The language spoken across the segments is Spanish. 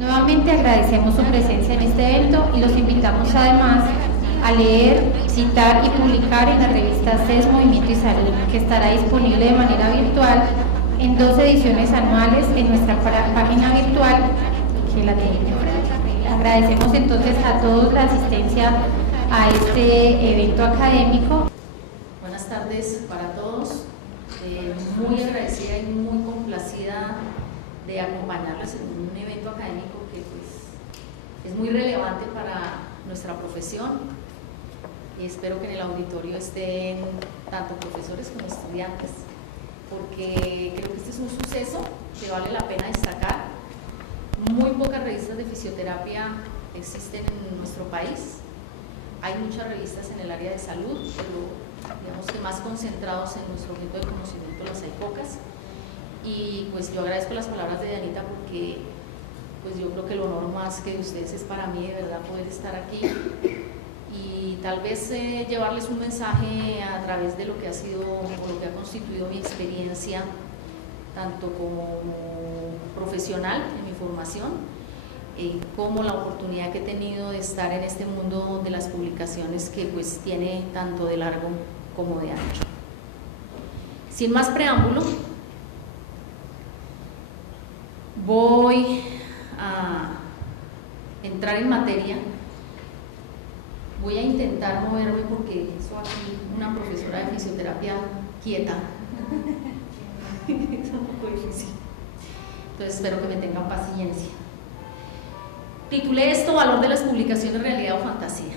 Nuevamente agradecemos su presencia en este evento y los invitamos además a leer, citar y publicar en la revista CES Movimiento y Salud, que estará disponible de manera virtual en 2 ediciones anuales en nuestra página virtual que la tiene. Agradecemos entonces a todos la asistencia a este evento académico. Buenas tardes para todos, muy agradecida y muy complacida de acompañarles en un evento académico que pues, es muy relevante para nuestra profesión, y espero que en el auditorio estén tanto profesores como estudiantes, porque creo que este es un suceso que vale la pena destacar. Muy pocas revistas de fisioterapia existen en nuestro país, hay muchas revistas en el área de salud, pero digamos que más concentrados en nuestro objeto de conocimiento las hay pocas. Y pues yo agradezco las palabras de Dianita, porque pues yo creo que el honor más que de ustedes es para mí de verdad poder estar aquí y tal vez llevarles un mensaje a través de lo que ha sido o lo que ha constituido mi experiencia tanto como profesional en mi formación, como la oportunidad que he tenido de estar en este mundo de las publicaciones que pues tiene tanto de largo como de ancho. Sin más preámbulo, voy a entrar en materia. Voy a intentar moverme porque soy aquí una profesora de fisioterapia quieta. Es un poco difícil. Entonces espero que me tengan paciencia. Titulé esto Valor de las publicaciones, realidad o fantasía.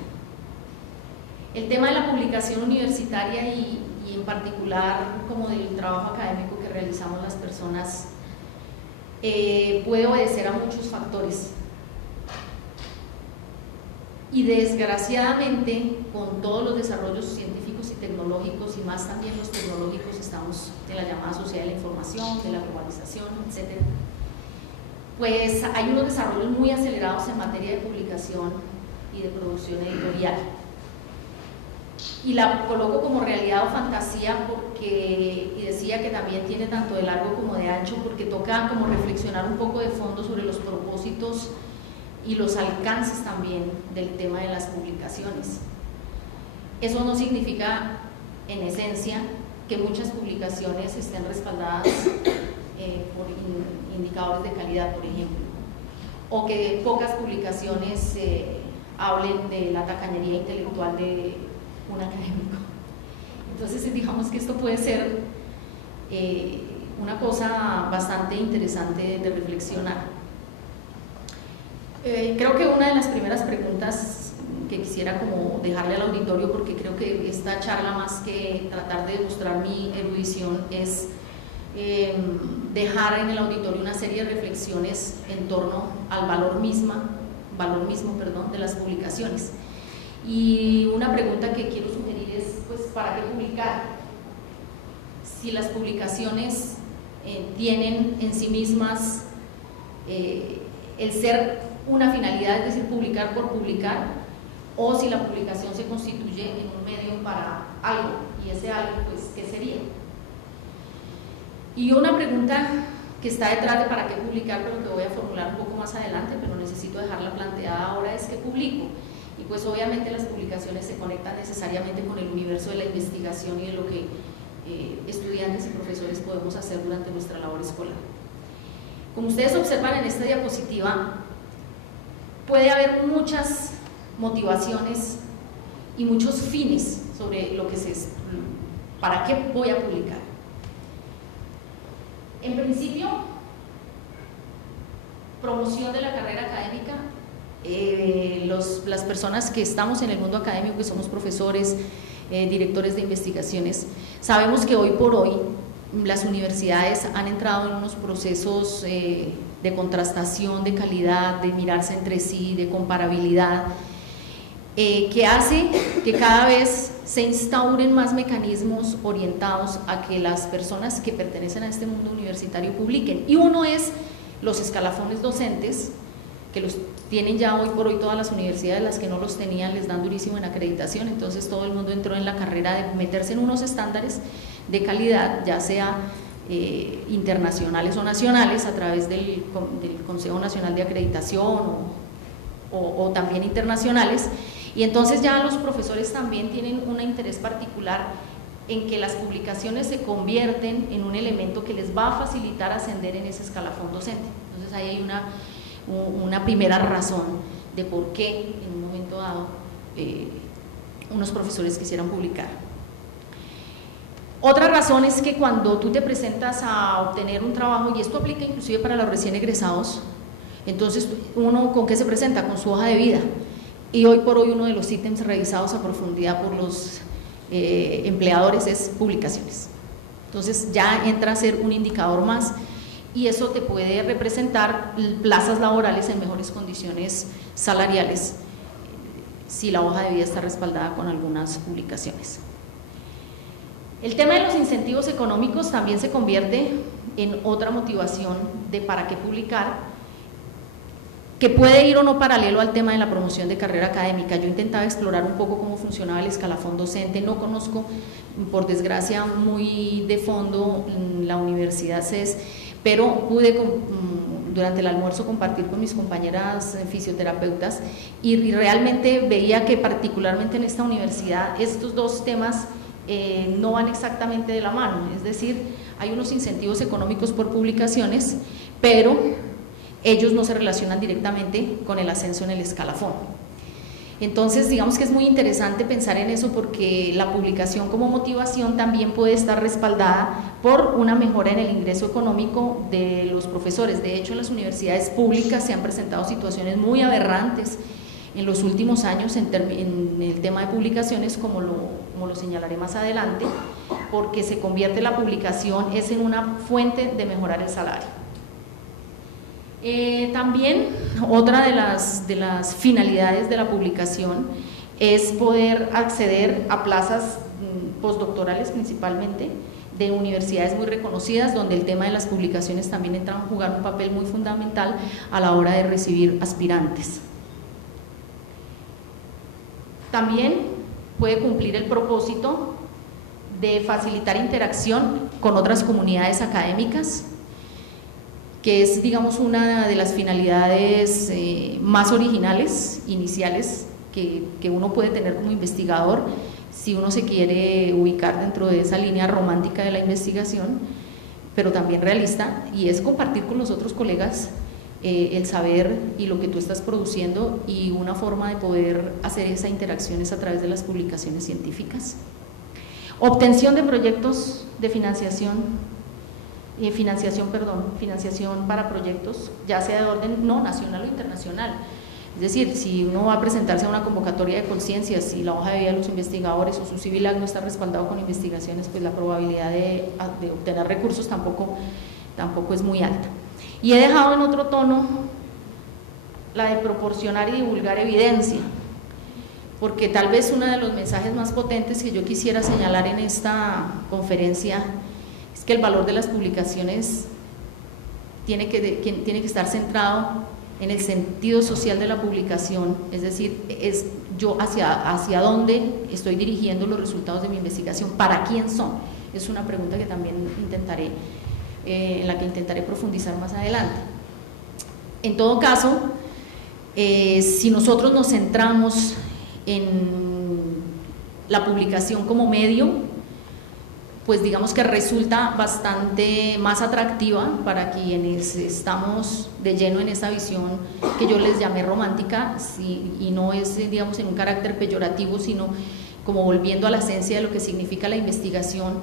El tema de la publicación universitaria y en particular como del trabajo académico que realizamos las personas puede obedecer a muchos factores, y desgraciadamente con todos los desarrollos científicos y tecnológicos, y más también los tecnológicos, estamos en la llamada sociedad de la información, de la globalización, etc. Pues hay unos desarrollos muy acelerados en materia de publicación y de producción editorial, y la coloco como realidad o fantasía porque, y decía que también tiene tanto de largo como de ancho, porque toca como reflexionar un poco de fondo sobre los propósitos y los alcances también del tema de las publicaciones. Eso no significa en esencia que muchas publicaciones estén respaldadas por indicadores de calidad, por ejemplo, o que pocas publicaciones hablen de la tacañería intelectual de un académico. Entonces digamos que esto puede ser una cosa bastante interesante de reflexionar. Creo que una de las primeras preguntas que quisiera como dejarle al auditorio, porque creo que esta charla, más que tratar de demostrar mi erudición, es dejar en el auditorio una serie de reflexiones en torno al valor mismo de las publicaciones. Y una pregunta que quiero sugerir es, pues, ¿para qué publicar? Si las publicaciones tienen en sí mismas el ser una finalidad, es decir, publicar por publicar, o si la publicación se constituye en un medio para algo, y ese algo, pues, ¿qué sería? Y una pregunta que está detrás de para qué publicar, pero que voy a formular un poco más adelante, pero necesito dejarla planteada ahora, es ¿qué publico? Y pues obviamente las publicaciones se conectan necesariamente con el universo de la investigación y de lo que estudiantes y profesores podemos hacer durante nuestra labor escolar. Como ustedes observan en esta diapositiva, puede haber muchas motivaciones y muchos fines sobre lo que para qué voy a publicar. En principio, promoción de la carrera académica. Las personas que estamos en el mundo académico, que somos profesores, directores de investigaciones, sabemos que hoy por hoy las universidades han entrado en unos procesos de contrastación, de calidad, de mirarse entre sí, de comparabilidad, que hace que cada vez se instauren más mecanismos orientados a que las personas que pertenecen a este mundo universitario publiquen. Y uno es los escalafones docentes, que los tienen ya hoy por hoy todas las universidades. Las que no los tenían les dan durísimo en acreditación, entonces todo el mundo entró en la carrera de meterse en unos estándares de calidad, ya sea internacionales o nacionales a través del Consejo Nacional de Acreditación o también internacionales, y entonces ya los profesores también tienen un interés particular en que las publicaciones se convierten en un elemento que les va a facilitar ascender en ese escalafón docente. Entonces ahí hay una primera razón de por qué en un momento dado unos profesores quisieran publicar. Otra razón es que cuando tú te presentas a obtener un trabajo, y esto aplica inclusive para los recién egresados, entonces uno ¿con qué se presenta? Con su hoja de vida, y hoy por hoy uno de los ítems revisados a profundidad por los empleadores es publicaciones. Entonces ya entra a ser un indicador más, y eso te puede representar plazas laborales en mejores condiciones salariales si la hoja de vida está respaldada con algunas publicaciones. El tema de los incentivos económicos también se convierte en otra motivación de para qué publicar, que puede ir o no paralelo al tema de la promoción de carrera académica. Yo intentaba explorar un poco cómo funcionaba el escalafón docente, no conozco, por desgracia, muy de fondo la Universidad CES, pero pude durante el almuerzo compartir con mis compañeras fisioterapeutas y realmente veía que particularmente en esta universidad estos dos temas no van exactamente de la mano, es decir, hay unos incentivos económicos por publicaciones, pero ellos no se relacionan directamente con el ascenso en el escalafón. Entonces, digamos que es muy interesante pensar en eso, porque la publicación como motivación también puede estar respaldada por una mejora en el ingreso económico de los profesores. De hecho, en las universidades públicas se han presentado situaciones muy aberrantes en los últimos años en el tema de publicaciones, como lo señalaré más adelante, porque se convierte la publicación en una fuente de mejorar el salario. También otra de las finalidades de la publicación es poder acceder a plazas postdoctorales principalmente de universidades muy reconocidas, donde el tema de las publicaciones también entra a jugar un papel muy fundamental a la hora de recibir aspirantes. También puede cumplir el propósito de facilitar interacción con otras comunidades académicas, que es, digamos, una de las finalidades más originales, iniciales, que uno puede tener como investigador, si uno se quiere ubicar dentro de esa línea romántica de la investigación, pero también realista, y es compartir con los otros colegas el saber y lo que tú estás produciendo, y una forma de poder hacer esa interacción es a través de las publicaciones científicas. Obtención de proyectos de financiación para proyectos, ya sea de orden no nacional o internacional. Es decir, si uno va a presentarse a una convocatoria de conciencias, si la hoja de vida de los investigadores o su CIVILAC no está respaldado con investigaciones, pues la probabilidad de obtener recursos tampoco es muy alta. Y he dejado en otro tono la de proporcionar y divulgar evidencia, porque tal vez uno de los mensajes más potentes que yo quisiera señalar en esta conferencia es que el valor de las publicaciones tiene que estar centrado en el sentido social de la publicación, es decir, es yo hacia dónde estoy dirigiendo los resultados de mi investigación, para quién son. Es una pregunta que también en la que intentaré profundizar más adelante. En todo caso, si nosotros nos centramos en la publicación como medio, pues digamos que resulta bastante más atractiva para quienes estamos de lleno en esa visión que yo les llamé romántica, y no es, digamos, en un carácter peyorativo, sino como volviendo a la esencia de lo que significa la investigación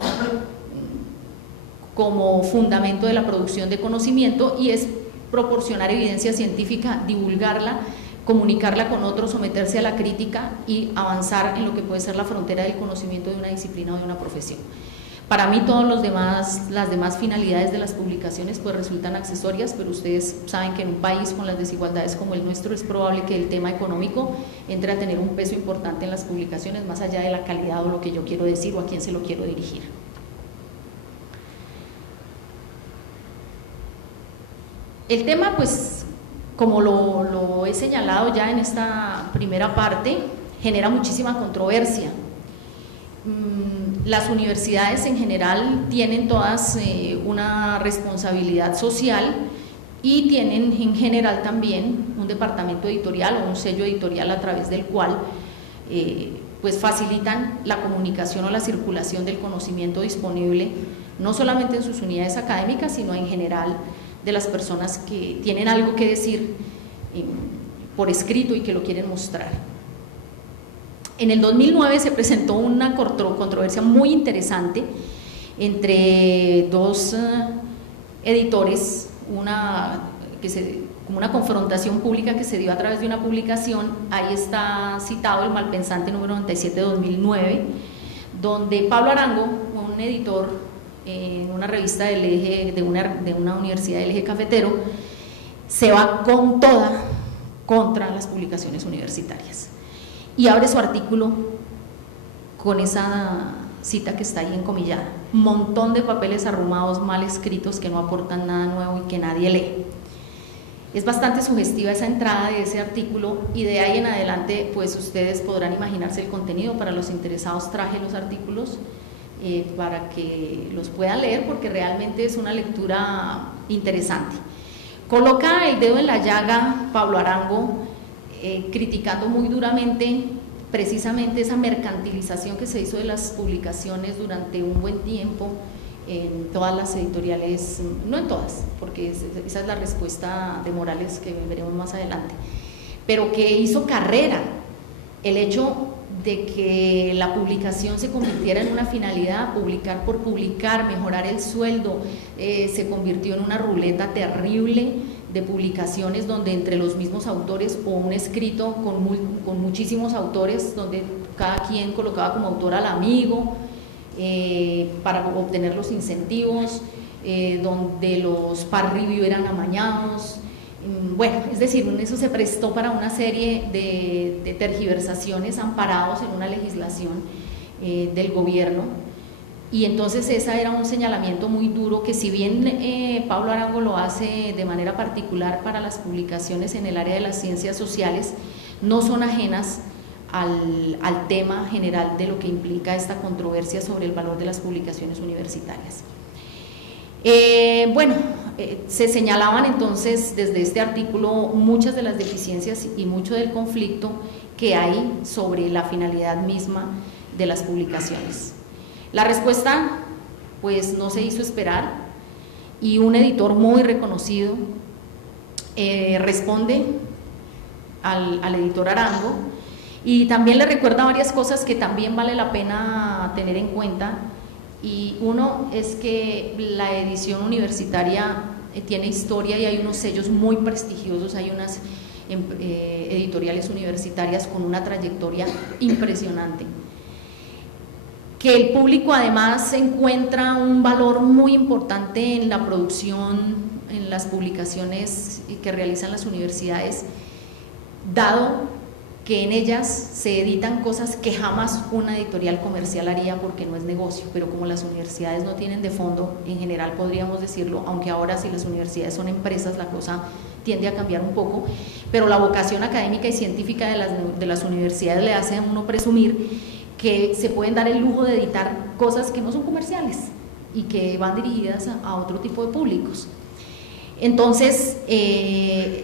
como fundamento de la producción de conocimiento, y es proporcionar evidencia científica, divulgarla, comunicarla con otros, someterse a la crítica y avanzar en lo que puede ser la frontera del conocimiento de una disciplina o de una profesión. Para mí las demás finalidades de las publicaciones pues resultan accesorias, pero ustedes saben que en un país con las desigualdades como el nuestro es probable que el tema económico entre a tener un peso importante en las publicaciones, más allá de la calidad o lo que yo quiero decir o a quién se lo quiero dirigir. El tema, pues, como lo he señalado ya en esta primera parte, genera muchísima controversia. Las universidades en general tienen todas una responsabilidad social y tienen en general también un departamento editorial o un sello editorial a través del cual pues facilitan la comunicación o la circulación del conocimiento disponible, no solamente en sus unidades académicas, sino en general de las personas que tienen algo que decir por escrito y que lo quieren mostrar. En el 2009 se presentó una controversia muy interesante entre dos editores, como una confrontación pública que se dio a través de una publicación. Ahí está citado el Malpensante número 97 de 2009, donde Pablo Arango, un editor en una revista del eje, de una universidad del eje cafetero, se va con toda contra las publicaciones universitarias y abre su artículo con esa cita que está ahí encomillada: montón de papeles arrumados, mal escritos, que no aportan nada nuevo y que nadie lee. Es bastante sugestiva esa entrada de ese artículo, y de ahí en adelante pues ustedes podrán imaginarse el contenido. Para los interesados traje los artículos para que los puedan leer, porque realmente es una lectura interesante. Coloca el dedo en la llaga Pablo Arango, criticando muy duramente precisamente esa mercantilización que se hizo de las publicaciones durante un buen tiempo en todas las editoriales, no en todas, porque esa es la respuesta de Morales que veremos más adelante, pero que hizo carrera el hecho de que la publicación se convirtiera en una finalidad, publicar por publicar, mejorar el sueldo. Se convirtió en una ruleta terrible de publicaciones donde entre los mismos autores, o un escrito con muchísimos autores, donde cada quien colocaba como autor al amigo para obtener los incentivos, donde los par review eran amañados. Bueno, es decir, eso se prestó para una serie de tergiversaciones amparados en una legislación del gobierno, y entonces ese era un señalamiento muy duro que, si bien Pablo Arango lo hace de manera particular para las publicaciones en el área de las ciencias sociales, no son ajenas al tema general de lo que implica esta controversia sobre el valor de las publicaciones universitarias. Se señalaban entonces desde este artículo muchas de las deficiencias y mucho del conflicto que hay sobre la finalidad misma de las publicaciones. La respuesta pues no se hizo esperar, y un editor muy reconocido responde al editor Arango, y también le recuerda varias cosas que también vale la pena tener en cuenta. Y uno es que la edición universitaria tiene historia y hay unos sellos muy prestigiosos, hay unas editoriales universitarias con una trayectoria impresionante, que el público además encuentra un valor muy importante en la producción, en las publicaciones que realizan las universidades, dado que en ellas se editan cosas que jamás una editorial comercial haría, porque no es negocio. Pero como las universidades no tienen de fondo, en general podríamos decirlo, aunque ahora si las universidades son empresas la cosa tiende a cambiar un poco, pero la vocación académica y científica de las universidades le hace a uno presumir que se pueden dar el lujo de editar cosas que no son comerciales y que van dirigidas a otro tipo de públicos. Entonces, él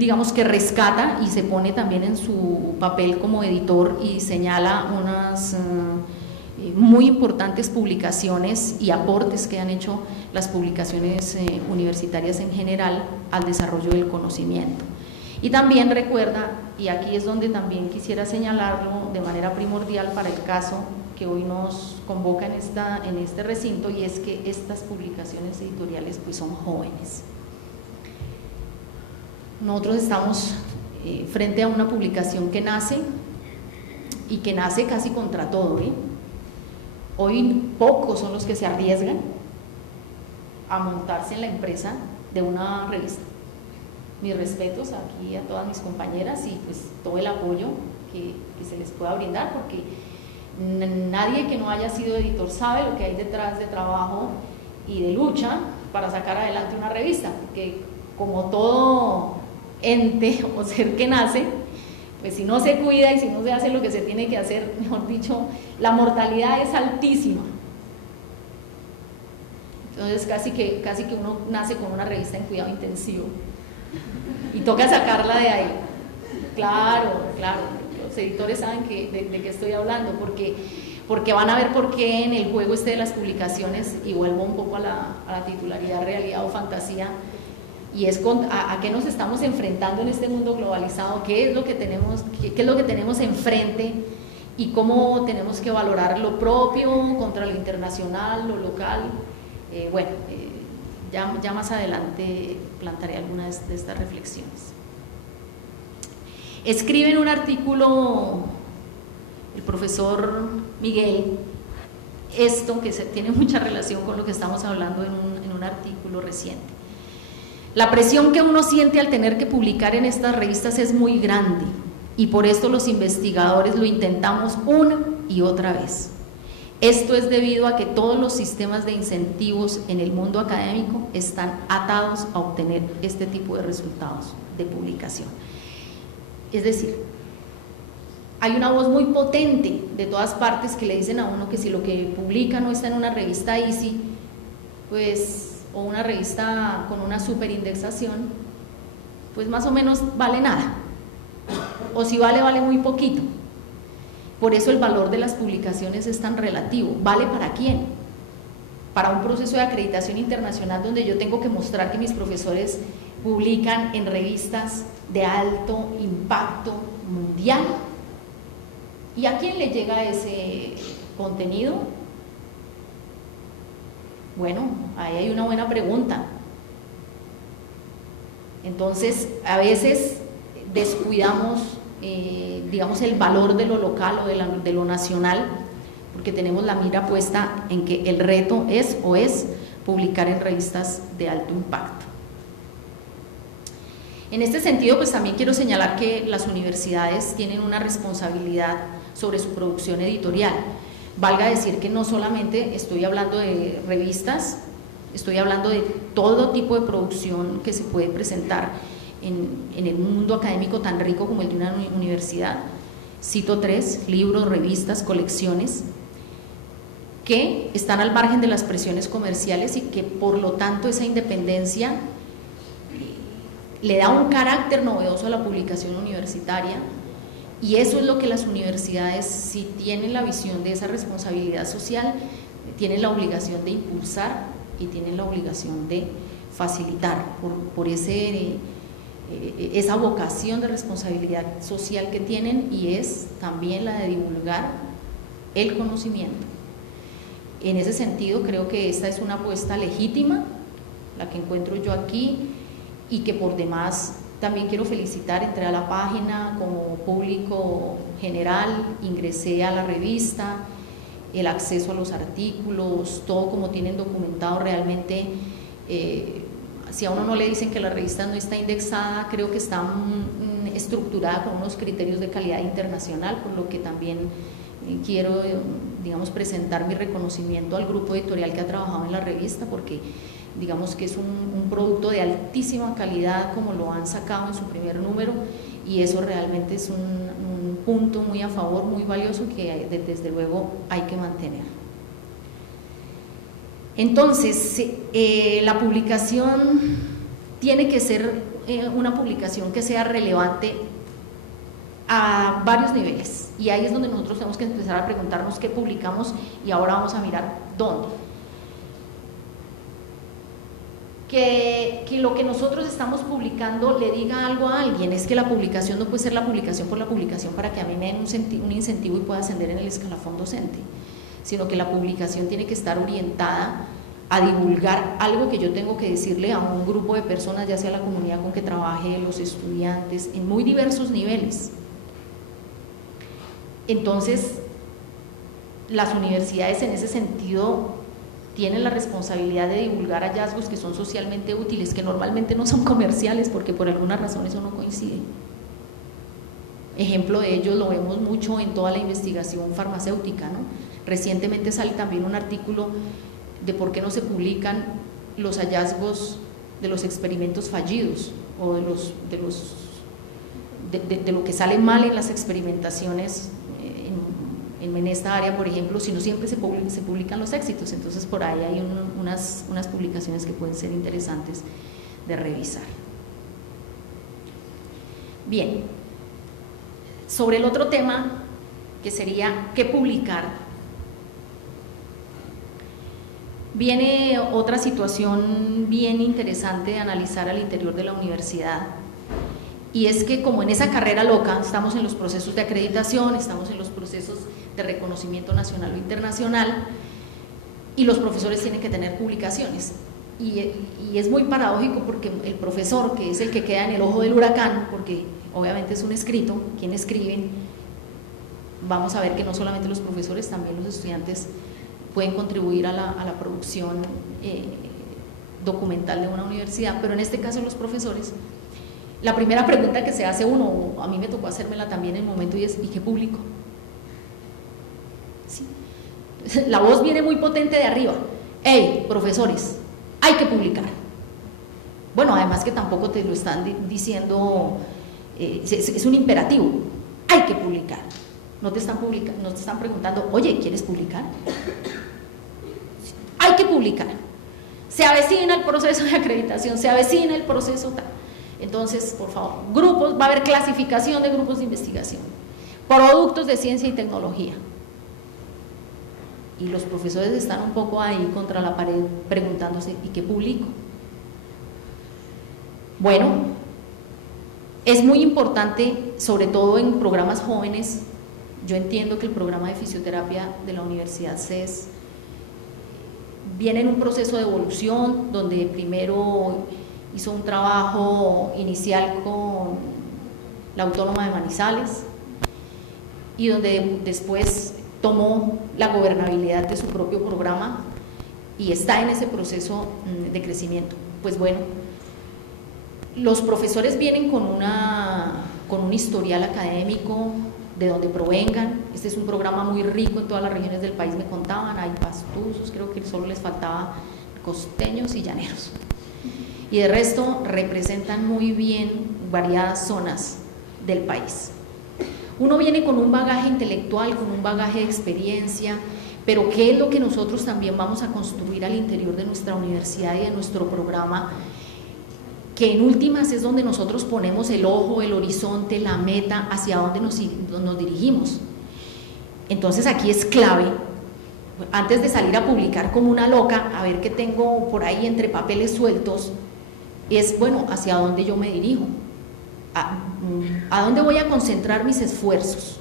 digamos que rescata y se pone también en su papel como editor y señala unas muy importantes publicaciones y aportes que han hecho las publicaciones universitarias en general al desarrollo del conocimiento. Y también recuerda, y aquí es donde también quisiera señalarlo de manera primordial para el caso que hoy nos convoca en este recinto, y es que estas publicaciones editoriales pues son jóvenes. Nosotros estamos frente a una publicación que nace, y que nace casi contra todo, Hoy pocos son los que se arriesgan a montarse en la empresa de una revista. Mis respetos aquí a todas mis compañeras y pues todo el apoyo que se les pueda brindar, porque nadie que no haya sido editor sabe lo que hay detrás de trabajo y de lucha para sacar adelante una revista, porque como todo ente o ser que nace, pues si no se cuida y si no se hace lo que se tiene que hacer, mejor dicho, la mortalidad es altísima. Entonces casi que uno nace con una revista en cuidado intensivo y toca sacarla de ahí. Claro, los editores saben de qué estoy hablando, porque van a ver por qué en el juego de las publicaciones, y vuelvo un poco a la titularidad, realidad o fantasía, y es a qué nos estamos enfrentando en este mundo globalizado, qué es lo que tenemos enfrente y cómo tenemos que valorar lo propio contra lo internacional, lo local. Ya más adelante plantearé algunas de estas reflexiones. Escribe en un artículo el profesor Miguel esto que tiene mucha relación con lo que estamos hablando en un artículo reciente. La presión que uno siente al tener que publicar en estas revistas es muy grande y por esto los investigadores lo intentamos una y otra vez. Esto es debido a que todos los sistemas de incentivos en el mundo académico están atados a obtener este tipo de resultados de publicación. Es decir, hay una voz muy potente de todas partes que le dicen a uno que si lo que publica no está en una revista Easy, pues, o una revista con una superindexación, pues más o menos vale nada, o si vale muy poquito. Por eso el valor de las publicaciones es tan relativo. ¿Vale para quién? Para un proceso de acreditación internacional donde yo tengo que mostrar que mis profesores publican en revistas de alto impacto mundial. ¿Y a quién le llega ese contenido? Bueno, ahí hay una buena pregunta. Entonces, a veces descuidamos digamos el valor de lo local o de lo nacional, porque tenemos la mira puesta en que el reto es publicar en revistas de alto impacto. En este sentido, pues también quiero señalar que las universidades tienen una responsabilidad sobre su producción editorial. Valga decir que no solamente estoy hablando de revistas, estoy hablando de todo tipo de producción que se puede presentar en el mundo académico tan rico como el de una universidad. Cito 3: libros, revistas, colecciones que están al margen de las presiones comerciales y que por lo tanto esa independencia le da un carácter novedoso a la publicación universitaria, y eso es lo que las universidades, si tienen la visión de esa responsabilidad social, tienen la obligación de impulsar y tienen la obligación de facilitar por esa vocación de responsabilidad social que tienen, y es también la de divulgar el conocimiento. En ese sentido creo que esta es una apuesta legítima, la que encuentro yo aquí, y que por demás también quiero felicitar. Entré a la página como público general, ingresé a la revista, el acceso a los artículos, todo como tienen documentado realmente. Si a uno no le dicen que la revista no está indexada, creo que está estructurada con unos criterios de calidad internacional, por lo que también quiero, digamos, presentar mi reconocimiento al grupo editorial que ha trabajado en la revista, porque digamos que es un producto de altísima calidad, como lo han sacado en su primer número, y eso realmente es un punto muy a favor, muy valioso, que desde luego hay que mantener. Entonces, la publicación tiene que ser una publicación que sea relevante a varios niveles, y ahí es donde nosotros tenemos que empezar a preguntarnos qué publicamos, y ahora vamos a mirar dónde. Que lo que nosotros estamos publicando le diga algo a alguien. Es que la publicación no puede ser la publicación por la publicación para que a mí me den un incentivo y pueda ascender en el escalafón docente, sino que la publicación tiene que estar orientada a divulgar algo que yo tengo que decirle a un grupo de personas, ya sea la comunidad con que trabaje, los estudiantes, en muy diversos niveles. Entonces, las universidades en ese sentido tienen la responsabilidad de divulgar hallazgos que son socialmente útiles, que normalmente no son comerciales, porque por alguna razón eso no coincide. Ejemplo de ello lo vemos mucho en toda la investigación farmacéutica, ¿no? Recientemente sale también un artículo de por qué no se publican los hallazgos de los experimentos fallidos, o de lo que sale mal en las experimentaciones en esta área, por ejemplo, si no siempre se publican los éxitos. Entonces por ahí hay unas publicaciones que pueden ser interesantes de revisar. Bien, sobre el otro tema que sería ¿qué publicar? Viene otra situación bien interesante de analizar al interior de la universidad, y es que como en esa carrera loca estamos en los procesos de acreditación, estamos en los procesos de reconocimiento nacional o internacional, y los profesores tienen que tener publicaciones, y es muy paradójico porque el profesor, que es el que queda en el ojo del huracán, porque obviamente es un escrito, quien escriben, vamos a ver que no solamente los profesores, también los estudiantes pueden contribuir a la producción documental de una universidad, pero en este caso los profesores, la primera pregunta que se hace uno, a mí me tocó hacérmela también en el momento, y es ¿y qué publico? ¿Sí? La voz viene muy potente de arriba, hey, profesores, hay que publicar. Bueno, además que tampoco te lo están diciendo, es un imperativo, hay que publicar. No te están preguntando, oye, ¿quieres publicar? Hay que publicar. Se avecina el proceso de acreditación, se avecina el proceso tal. Entonces, por favor, grupos, va a haber clasificación de grupos de investigación, productos de ciencia y tecnología. Y los profesores están un poco ahí contra la pared preguntándose, ¿y qué publico? Bueno, es muy importante, sobre todo en programas jóvenes. Yo entiendo que el programa de fisioterapia de la Universidad CES viene en un proceso de evolución, donde primero hizo un trabajo inicial con la Autónoma de Manizales, y donde después tomó la gobernabilidad de su propio programa y está en ese proceso de crecimiento. Pues bueno, los profesores vienen con un historial académico de donde provengan. Este es un programa muy rico en todas las regiones del país, me contaban, hay pastusos, creo que solo les faltaba costeños y llaneros, y de resto representan muy bien variadas zonas del país. Uno viene con un bagaje intelectual, con un bagaje de experiencia, pero ¿qué es lo que nosotros también vamos a construir al interior de nuestra universidad y de nuestro programa? Que en últimas es donde nosotros ponemos el ojo, el horizonte, la meta, hacia dónde nos dirigimos. Entonces aquí es clave, antes de salir a publicar como una loca, a ver qué tengo por ahí entre papeles sueltos, es bueno, hacia dónde yo me dirijo, a dónde voy a concentrar mis esfuerzos.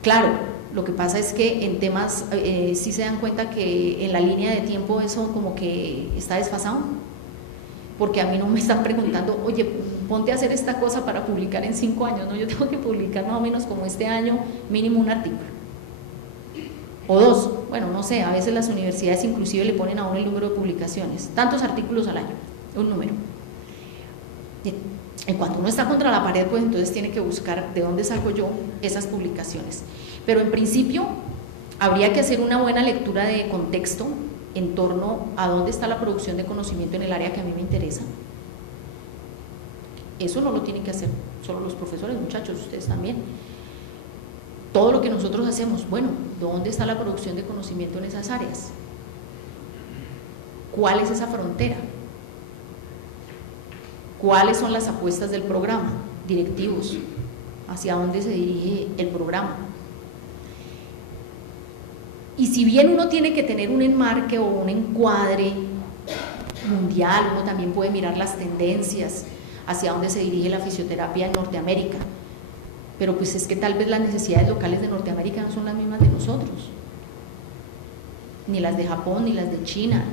Claro, lo que pasa es que en temas, sí se dan cuenta que en la línea de tiempo eso como que está desfasado, porque a mí no me están preguntando, oye, ponte a hacer esta cosa para publicar en 5 años, no, yo tengo que publicar más o menos como este año mínimo un artículo, o 2, bueno, no sé, a veces las universidades inclusive le ponen a uno el número de publicaciones, tantos artículos al año, un número. Y cuando uno está contra la pared, pues entonces tiene que buscar de dónde saco yo esas publicaciones, pero en principio habría que hacer una buena lectura de contexto en torno a dónde está la producción de conocimiento en el área que a mí me interesa. Eso no lo tienen que hacer solo los profesores, muchachos, ustedes también. Todo lo que nosotros hacemos, bueno, ¿dónde está la producción de conocimiento en esas áreas? ¿Cuál es esa frontera? ¿Cuáles son las apuestas del programa? Directivos, ¿hacia dónde se dirige el programa? Y si bien uno tiene que tener un enmarque o un encuadre mundial, uno también puede mirar las tendencias hacia dónde se dirige la fisioterapia en Norteamérica, pero pues es que tal vez las necesidades locales de Norteamérica no son las mismas de nosotros, ni las de Japón, ni las de China,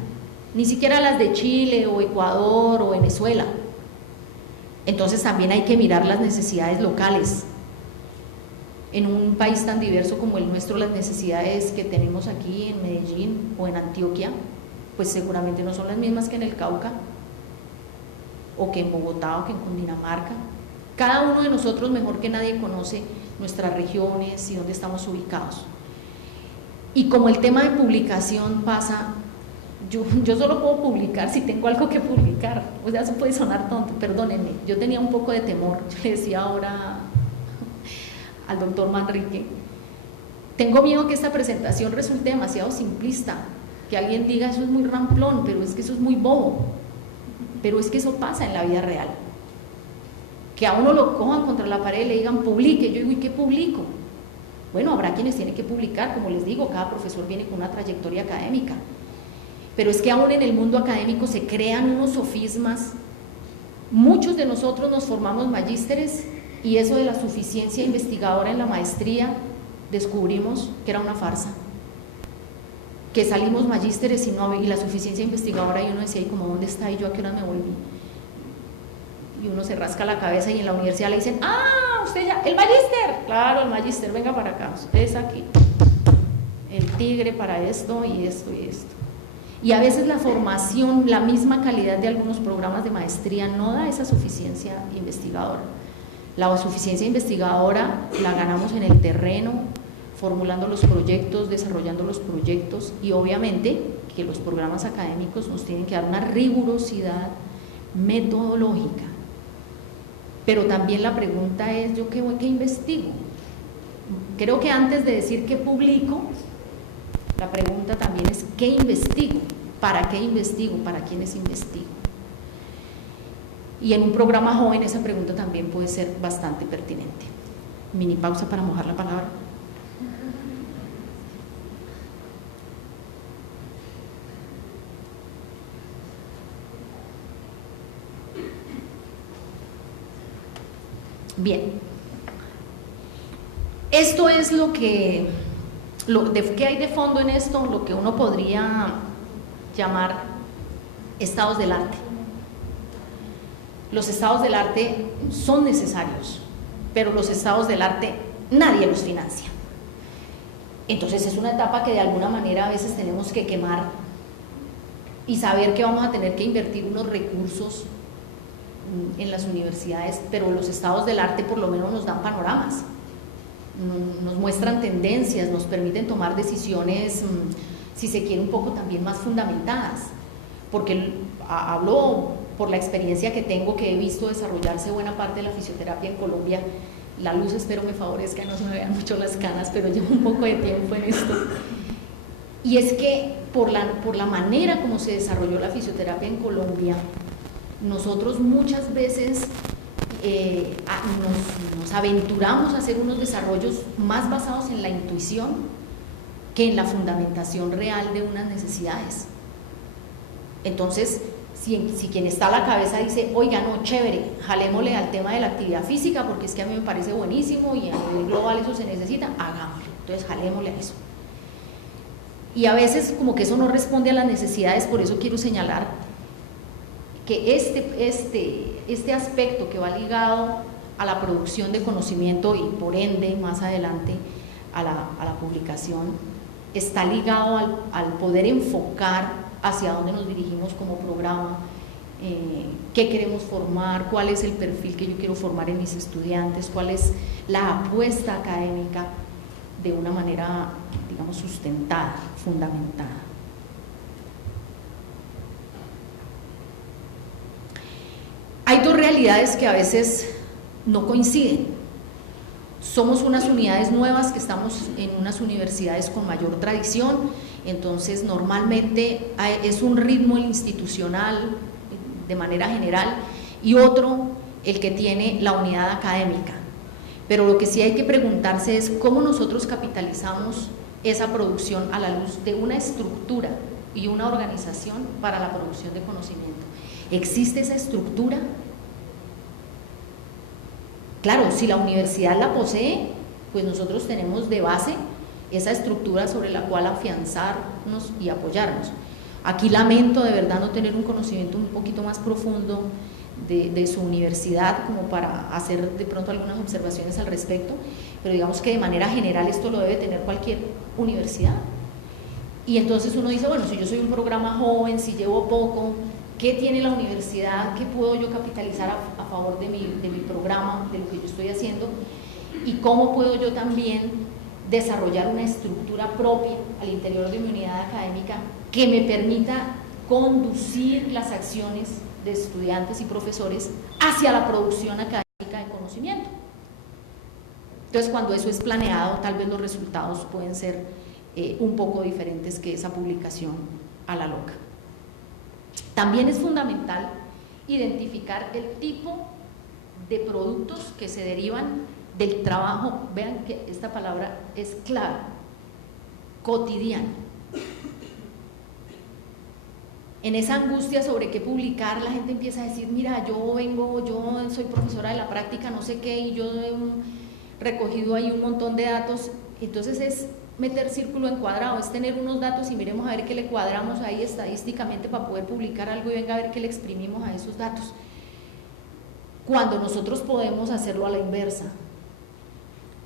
ni siquiera las de Chile o Ecuador o Venezuela. Entonces también hay que mirar las necesidades locales. En un país tan diverso como el nuestro, las necesidades que tenemos aquí en Medellín o en Antioquia, pues seguramente no son las mismas que en el Cauca, o que en Bogotá, o que en Cundinamarca. Cada uno de nosotros mejor que nadie conoce nuestras regiones y dónde estamos ubicados. Y como el tema de publicación pasa yo solo puedo publicar si tengo algo que publicar. O sea, eso puede sonar tonto, perdónenme. Yo tenía un poco de temor. Yo le decía ahora al doctor Manrique, tengo miedo que esta presentación resulte demasiado simplista, que alguien diga eso es muy ramplón, pero es que eso es muy bobo. Pero es que eso pasa en la vida real. Que a uno lo cojan contra la pared y le digan publique, yo digo, ¿y qué publico? Bueno, habrá quienes tienen que publicar, como les digo, cada profesor viene con una trayectoria académica, pero es que aún en el mundo académico se crean unos sofismas. Muchos de nosotros nos formamos magísteres y eso de la suficiencia investigadora en la maestría descubrimos que era una farsa, que salimos magísteres y la suficiencia investigadora, y uno decía, ¿y cómo dónde está? ¿Y yo a qué hora me volví? Y uno se rasca la cabeza y en la universidad le dicen, ah, usted ya, el magíster, claro, el magíster, venga para acá, usted es aquí, el tigre para esto y esto y esto. Y a veces la formación, la misma calidad de algunos programas de maestría no da esa suficiencia investigadora. La suficiencia investigadora la ganamos en el terreno, formulando los proyectos, desarrollando los proyectos, y obviamente que los programas académicos nos tienen que dar una rigurosidad metodológica. Pero también la pregunta es, ¿yo qué investigo? Creo que antes de decir qué publico, la pregunta también es ¿qué investigo? ¿Para qué investigo? ¿Para quiénes investigo? Y en un programa joven esa pregunta también puede ser bastante pertinente. Mini pausa para mojar la palabra. Bien, esto es ¿qué hay de fondo en esto? Lo que uno podría llamar estados del arte. Los estados del arte son necesarios, pero los estados del arte nadie los financia. Entonces es una etapa que de alguna manera a veces tenemos que quemar y saber que vamos a tener que invertir unos recursos en las universidades, pero los estados del arte por lo menos nos dan panoramas, nos muestran tendencias, nos permiten tomar decisiones, si se quiere, un poco también más fundamentadas, porque hablo por la experiencia que tengo, que he visto desarrollarse buena parte de la fisioterapia en Colombia. La luz, espero me favorezca, no se me vean mucho las canas, pero llevo un poco de tiempo en esto. Y es que por la manera como se desarrolló la fisioterapia en Colombia, nosotros muchas veces nos aventuramos a hacer unos desarrollos más basados en la intuición que en la fundamentación real de unas necesidades. Entonces, si quien está a la cabeza dice, oiga, no, chévere, jalémosle al tema de la actividad física porque es que a mí me parece buenísimo y a nivel global eso se necesita, hagámoslo, entonces jalémosle a eso. Y a veces como que eso no responde a las necesidades, por eso quiero señalar que este aspecto que va ligado a la producción de conocimiento y por ende más adelante a la publicación, está ligado al poder enfocar hacia dónde nos dirigimos como programa, qué queremos formar, cuál es el perfil que yo quiero formar en mis estudiantes, cuál es la apuesta académica de una manera, digamos, sustentada, fundamentada. Hay dos realidades que a veces no coinciden. Somos unas unidades nuevas que estamos en unas universidades con mayor tradición, entonces normalmente es un ritmo el institucional de manera general y otro el que tiene la unidad académica. Pero lo que sí hay que preguntarse es cómo nosotros capitalizamos esa producción a la luz de una estructura y una organización para la producción de conocimiento. ¿Existe esa estructura? Claro, si la universidad la posee, pues nosotros tenemos de base esa estructura sobre la cual afianzarnos y apoyarnos. Aquí lamento de verdad no tener un conocimiento un poquito más profundo de su universidad como para hacer de pronto algunas observaciones al respecto, pero digamos que de manera general esto lo debe tener cualquier universidad. Y entonces uno dice, bueno, si yo soy un programa joven, si llevo poco, ¿qué tiene la universidad? ¿Qué puedo yo capitalizar a favor de mi programa, de lo que yo estoy haciendo? ¿Y cómo puedo yo también desarrollar una estructura propia al interior de mi unidad académica que me permita conducir las acciones de estudiantes y profesores hacia la producción académica de conocimiento. Entonces, cuando eso es planeado, tal vez los resultados pueden ser un poco diferentes que esa publicación a la loca. También es fundamental identificar el tipo de productos que se derivan del trabajo, vean que esta palabra es clave, cotidiano. En esa angustia sobre qué publicar, la gente empieza a decir, mira, yo soy profesora de la práctica, no sé qué, y yo he recogido ahí un montón de datos. Entonces es meter círculo en cuadrado, es tener unos datos y miremos a ver qué le cuadramos ahí estadísticamente para poder publicar algo y venga a ver qué le exprimimos a esos datos. Cuando nosotros podemos hacerlo a la inversa,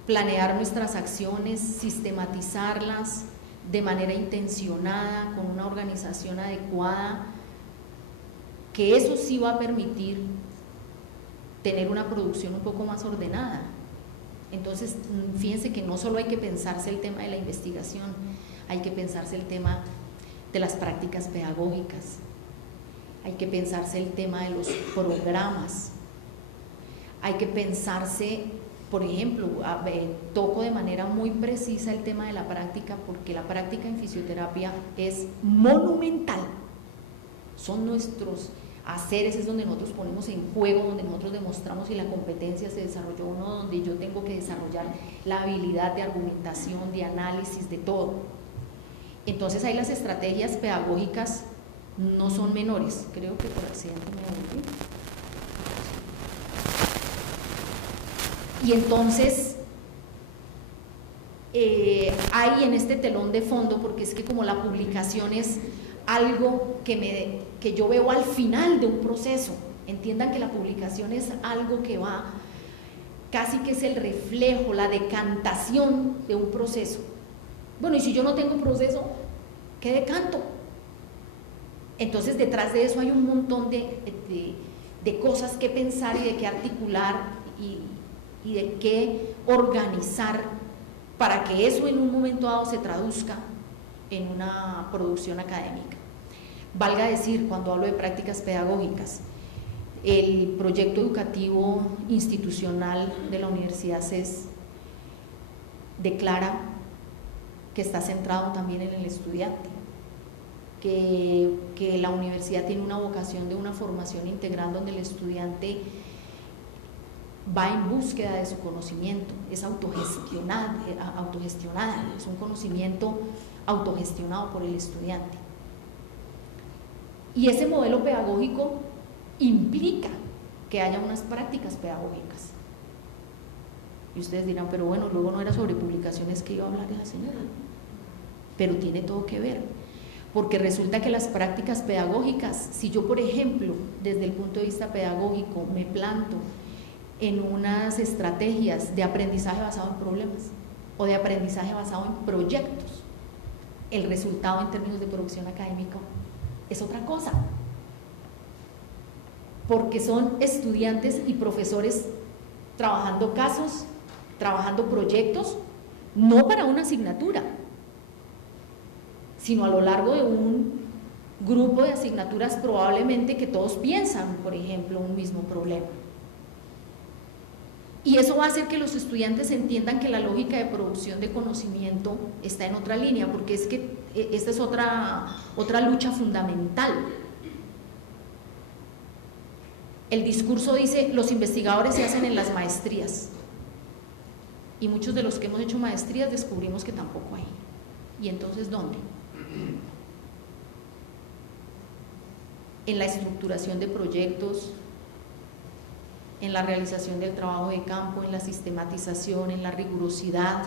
planear nuestras acciones, sistematizarlas de manera intencionada, con una organización adecuada, que eso sí va a permitir tener una producción un poco más ordenada. Entonces, fíjense que no solo hay que pensarse el tema de la investigación, hay que pensarse el tema de las prácticas pedagógicas, hay que pensarse el tema de los programas, hay que pensarse, por ejemplo, toco de manera muy precisa el tema de la práctica, porque la práctica en fisioterapia es monumental, son nuestros haceres, es donde nosotros ponemos en juego, donde nosotros demostramos si la competencia se desarrolló o no, donde yo tengo que desarrollar la habilidad de argumentación, de análisis, de todo. Entonces ahí las estrategias pedagógicas no son menores. Creo que por accidente me volví. Y entonces hay en este telón de fondo, porque es que como la publicación es algo que yo veo al final de un proceso, entiendan que la publicación es algo que va, casi que es el reflejo, la decantación de un proceso. Bueno, y si yo no tengo proceso, ¿qué decanto? Entonces detrás de eso hay un montón de cosas que pensar y de qué articular y de qué organizar para que eso en un momento dado se traduzca en una producción académica. Valga decir, cuando hablo de prácticas pedagógicas, el proyecto educativo institucional de la Universidad CES declara que está centrado también en el estudiante, que la universidad tiene una vocación de una formación integral donde el estudiante va en búsqueda de su conocimiento, es autogestionada, es un conocimiento autogestionado por el estudiante. Y ese modelo pedagógico implica que haya unas prácticas pedagógicas. Y ustedes dirán, pero bueno, luego no era sobre publicaciones que iba a hablar esa señora. Pero tiene todo que ver, porque resulta que las prácticas pedagógicas, si yo, por ejemplo, desde el punto de vista pedagógico me planto en unas estrategias de aprendizaje basado en problemas o de aprendizaje basado en proyectos, el resultado en términos de producción académica es otra cosa, porque son estudiantes y profesores trabajando casos, trabajando proyectos, no para una asignatura, sino a lo largo de un grupo de asignaturas probablemente que todos piensan, por ejemplo, un mismo problema. Y eso va a hacer que los estudiantes entiendan que la lógica de producción de conocimiento está en otra línea, porque es que esta es otra lucha fundamental. El discurso dice, los investigadores se hacen en las maestrías, y muchos de los que hemos hecho maestrías descubrimos que tampoco hay. ¿Y entonces dónde? En la estructuración de proyectos, en la realización del trabajo de campo, en la sistematización, en la rigurosidad,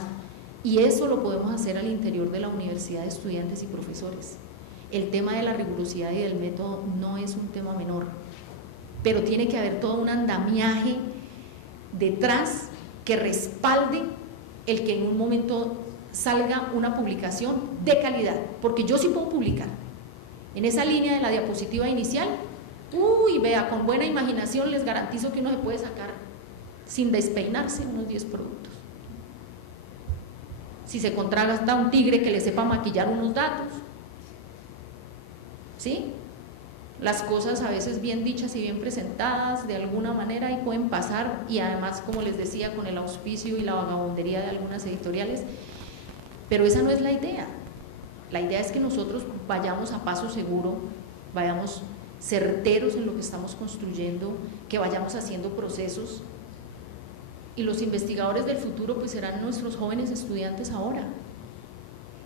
y eso lo podemos hacer al interior de la universidad de estudiantes y profesores. El tema de la rigurosidad y del método no es un tema menor, pero tiene que haber todo un andamiaje detrás que respalde el que en un momento salga una publicación de calidad, porque yo sí puedo publicar. En esa línea de la diapositiva inicial, uy, vea, con buena imaginación les garantizo que uno se puede sacar sin despeinarse unos 10 productos. si se contrata un tigre que le sepa maquillar unos datos, ¿sí? Las cosas a veces bien dichas y bien presentadas de alguna manera y pueden pasar, y además, como les decía, con el auspicio y la vagabundería de algunas editoriales, pero esa no es la idea. La idea es que nosotros vayamos a paso seguro, vayamos certeros en lo que estamos construyendo, que vayamos haciendo procesos, y los investigadores del futuro pues serán nuestros jóvenes estudiantes ahora.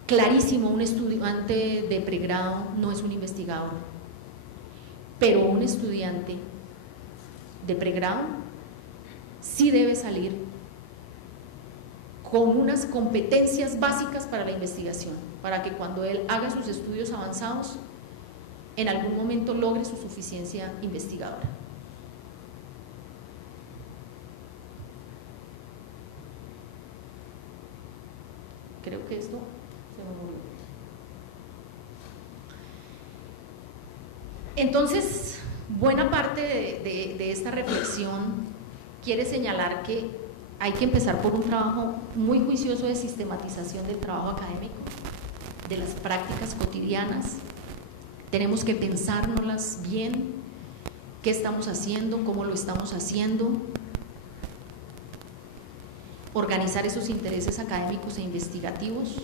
Clarísimo, un estudiante de pregrado no es un investigador, pero un estudiante de pregrado sí debe salir con unas competencias básicas para la investigación, para que cuando él haga sus estudios avanzados, en algún momento logre su suficiencia investigadora. Creo que esto se me movió. Entonces, buena parte de esta reflexión quiere señalar que hay que empezar por un trabajo muy juicioso de sistematización del trabajo académico, de las prácticas cotidianas. Tenemos que pensárnoslas bien, qué estamos haciendo, cómo lo estamos haciendo, organizar esos intereses académicos e investigativos,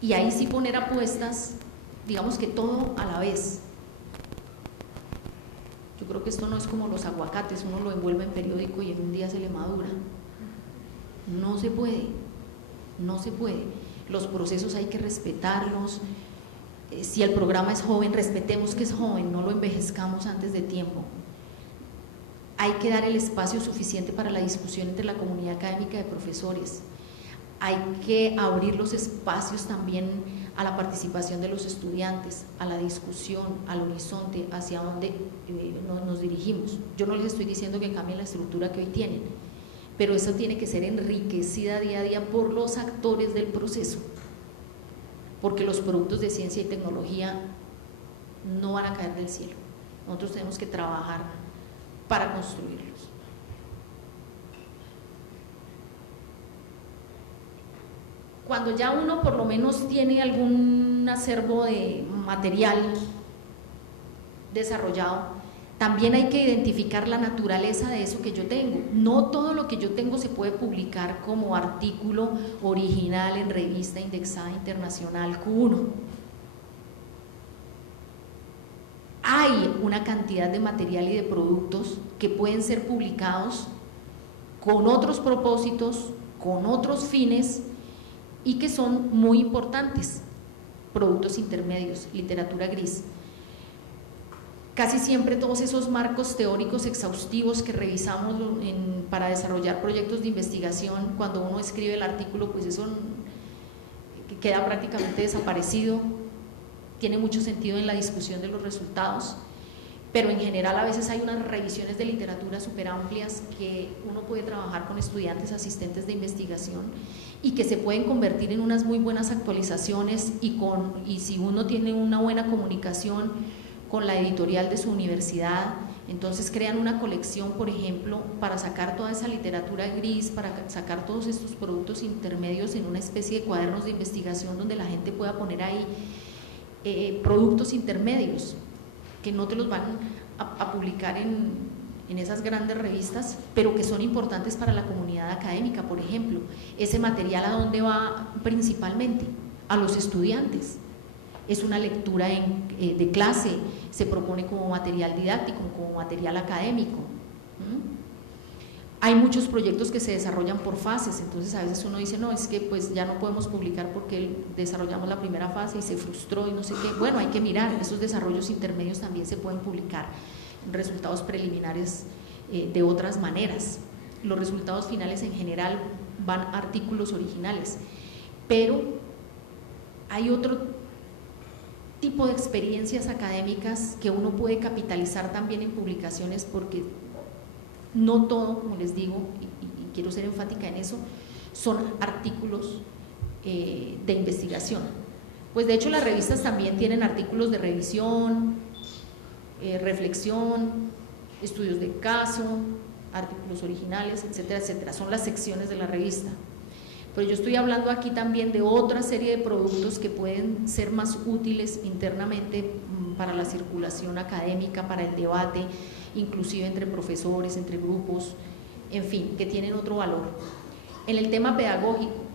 y ahí sí poner apuestas, digamos que todo a la vez. Yo creo que esto no es como los aguacates, uno lo envuelve en periódico y en un día se le madura. No se puede, no se puede. Los procesos hay que respetarlos. Si el programa es joven, respetemos que es joven, no lo envejezcamos antes de tiempo. Hay que dar el espacio suficiente para la discusión entre la comunidad académica de profesores. Hay que abrir los espacios también a la participación de los estudiantes, a la discusión, al horizonte, hacia dónde nos dirigimos. Yo no les estoy diciendo que cambien la estructura que hoy tienen, pero eso tiene que ser enriquecida día a día por los actores del proceso, porque los productos de ciencia y tecnología no van a caer del cielo. Nosotros tenemos que trabajar para construirlos. Cuando ya uno por lo menos tiene algún acervo de material desarrollado, también hay que identificar la naturaleza de eso que yo tengo. No todo lo que yo tengo se puede publicar como artículo original en revista indexada internacional Q1. Hay una cantidad de material y de productos que pueden ser publicados con otros propósitos, con otros fines, y que son muy importantes. Productos intermedios, literatura gris. Casi siempre todos esos marcos teóricos exhaustivos que revisamos para desarrollar proyectos de investigación, cuando uno escribe el artículo, pues eso queda prácticamente desaparecido. Tiene mucho sentido en la discusión de los resultados, pero en general a veces hay unas revisiones de literatura súper amplias que uno puede trabajar con estudiantes asistentes de investigación y que se pueden convertir en unas muy buenas actualizaciones, y si uno tiene una buena comunicación con la editorial de su universidad, entonces crean una colección, por ejemplo, para sacar toda esa literatura gris, para sacar todos estos productos intermedios en una especie de cuadernos de investigación donde la gente pueda poner ahí productos intermedios que no te los van a publicar en esas grandes revistas, pero que son importantes para la comunidad académica. Por ejemplo, ese material, ¿a dónde va principalmente? A los estudiantes. Es una lectura de clase, se propone como material didáctico, como material académico. Hay muchos proyectos que se desarrollan por fases, entonces a veces uno dice, no, es que pues ya no podemos publicar porque desarrollamos la primera fase y se frustró y no sé qué. Bueno, hay que mirar, esos desarrollos intermedios también se pueden publicar, resultados preliminares de otras maneras. Los resultados finales en general van a artículos originales, pero hay otro tipo de experiencias académicas que uno puede capitalizar también en publicaciones, porque no todo, como les digo, y quiero ser enfática en eso, son artículos de investigación. Pues de hecho las revistas también tienen artículos de revisión, reflexión, estudios de caso, artículos originales, etcétera, etcétera. Son las secciones de la revista. pero yo estoy hablando aquí también de otra serie de productos que pueden ser más útiles internamente para la circulación académica, para el debate, inclusive entre profesores, entre grupos, en fin, que tienen otro valor. En el tema pedagógico,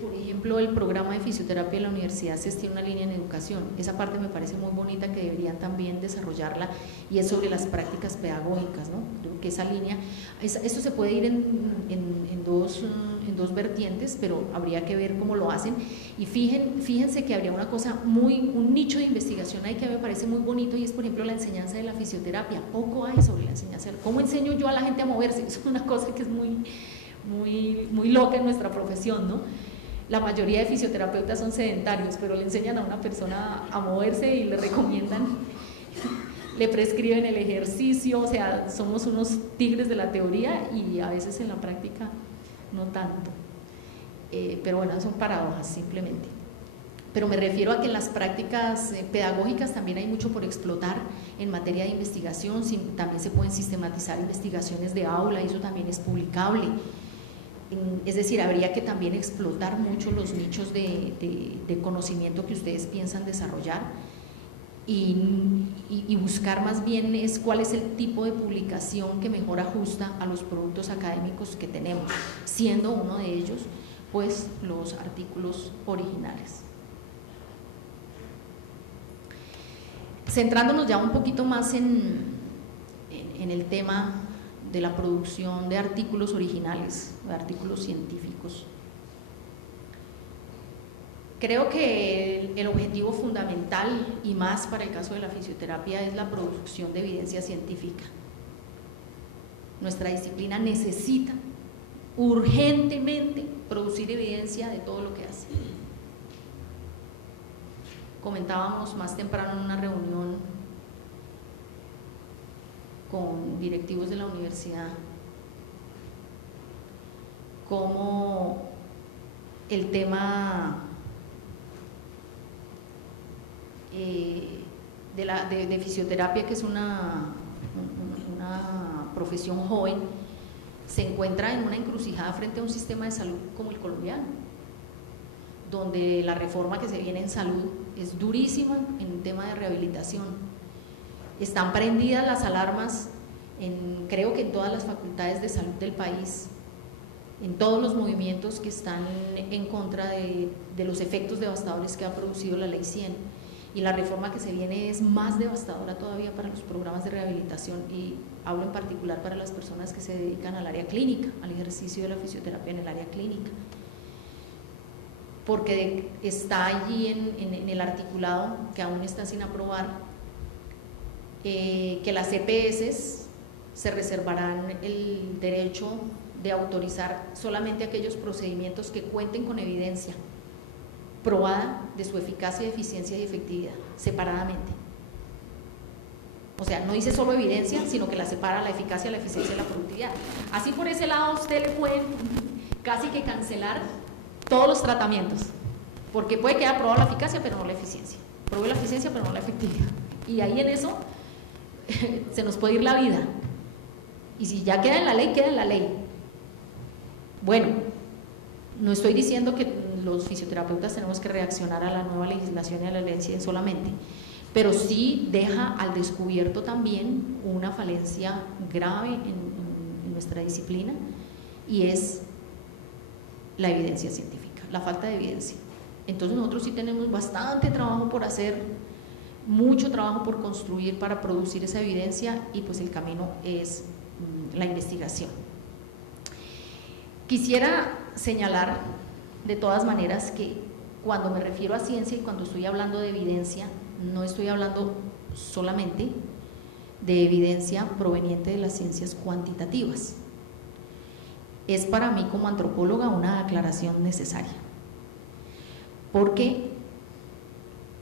por ejemplo, el programa de fisioterapia de la universidad CES tiene una línea en educación, esa parte me parece muy bonita que deberían también desarrollarla, y es sobre las prácticas pedagógicas, ¿no? Creo que esa línea, esto se puede ir en dos vertientes, pero habría que ver cómo lo hacen, y fíjense que habría una cosa un nicho de investigación ahí que me parece muy bonito, y es por ejemplo la enseñanza de la fisioterapia. Poco hay sobre la enseñanza, ¿cómo enseño yo a la gente a moverse? Es una cosa que es muy loca en nuestra profesión, ¿no? La mayoría de fisioterapeutas son sedentarios, pero le enseñan a una persona a moverse y le recomiendan, le prescriben el ejercicio, o sea, somos unos tigres de la teoría y a veces en la práctica no tanto. Pero bueno, son paradojas simplemente. Pero me refiero a que en las prácticas pedagógicas también hay mucho por explotar en materia de investigación, también se pueden sistematizar investigaciones de aula y eso también es publicable. Es decir, habría que también explotar mucho los nichos de conocimiento que ustedes piensan desarrollar y buscar más bien cuál es el tipo de publicación que mejor ajusta a los productos académicos que tenemos, siendo uno de ellos pues los artículos originales. Centrándonos ya un poquito más en el tema de la producción de artículos originales, de artículos científicos. Creo que el objetivo fundamental y más para el caso de la fisioterapia es la producción de evidencia científica. Nuestra disciplina necesita urgentemente producir evidencia de todo lo que hace. Comentábamos más temprano en una reunión con directivos de la universidad cómo el tema de fisioterapia, que es una profesión joven, se encuentra en una encrucijada frente a un sistema de salud como el colombiano, donde la reforma que se viene en salud es durísima en el tema de rehabilitación. Están prendidas las alarmas creo que en todas las facultades de salud del país, en todos los movimientos que están en contra de los efectos devastadores que ha producido la Ley 100, y la reforma que se viene es más devastadora todavía para los programas de rehabilitación, y hablo en particular para las personas que se dedican al área clínica, al ejercicio de la fisioterapia en el área clínica, porque está allí en el articulado, que aún está sin aprobar, que las EPS se reservarán el derecho de autorizar solamente aquellos procedimientos que cuenten con evidencia probada de su eficacia, eficiencia y efectividad, separadamente. O sea, no dice solo evidencia, sino que la separa la eficacia, la eficiencia y la productividad. Así por ese lado a usted le pueden casi que cancelar todos los tratamientos, porque puede quedar probada la eficacia pero no la eficiencia, probó la eficiencia pero no la efectividad, y ahí en eso se nos puede ir la vida, y si ya queda en la ley, queda en la ley. Bueno, no estoy diciendo que los fisioterapeutas tenemos que reaccionar a la nueva legislación y a la ley solamente, pero sí deja al descubierto también una falencia grave en nuestra disciplina, y es la evidencia científica, la falta de evidencia. Entonces nosotros sí tenemos bastante trabajo por hacer, mucho trabajo por construir para producir esa evidencia, y pues el camino es la investigación. Quisiera señalar de todas maneras que cuando me refiero a ciencia y cuando estoy hablando de evidencia, no estoy hablando solamente de evidencia proveniente de las ciencias cuantitativas. Es para mí como antropóloga una aclaración necesaria, porque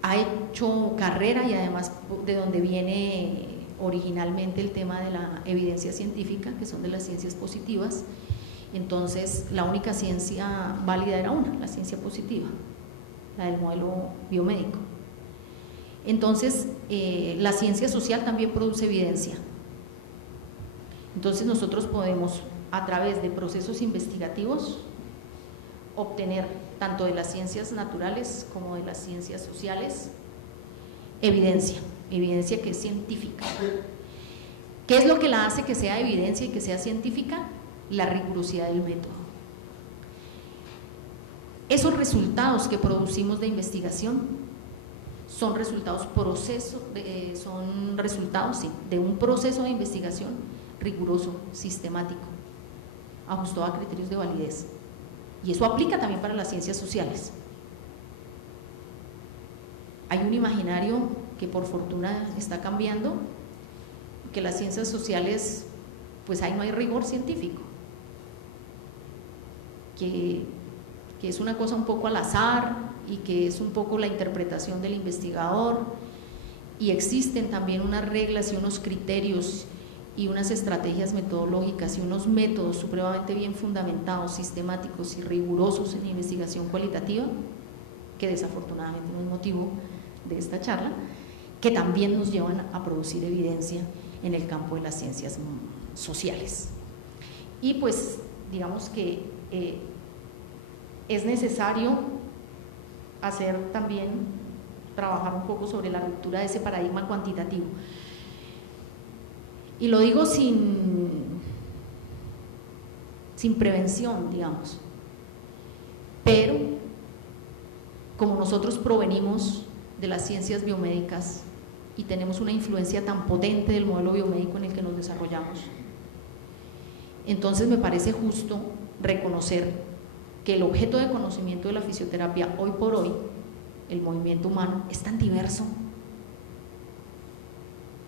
ha hecho carrera, y además de donde viene originalmente el tema de la evidencia científica, que son de las ciencias positivas. Entonces la única ciencia válida era la ciencia positiva, la del modelo biomédico. Entonces la ciencia social también produce evidencia. Entonces nosotros podemos, a través de procesos investigativos, obtener tanto de las ciencias naturales como de las ciencias sociales evidencia que es científica. ¿Qué es lo que la hace que sea evidencia y que sea científica? La rigurosidad del método. Esos resultados que producimos de investigación son resultados de un proceso de investigación riguroso, sistemático, ajustado a criterios de validez. Y eso aplica también para las ciencias sociales. Hay un imaginario que por fortuna está cambiando, que las ciencias sociales, pues ahí no hay rigor científico, que es una cosa un poco al azar y que es un poco la interpretación del investigador, y existen también unas reglas y unos criterios y unas estrategias metodológicas y unos métodos supremamente bien fundamentados, sistemáticos y rigurosos en investigación cualitativa, que desafortunadamente no es motivo de esta charla, que también nos llevan a producir evidencia en el campo de las ciencias sociales. Y pues digamos que es necesario trabajar un poco sobre la ruptura de ese paradigma cuantitativo. Y lo digo sin prevención, digamos, pero como nosotros provenimos de las ciencias biomédicas y tenemos una influencia tan potente del modelo biomédico en el que nos desarrollamos, entonces me parece justo reconocer que el objeto de conocimiento de la fisioterapia hoy por hoy, el movimiento humano, es tan diverso,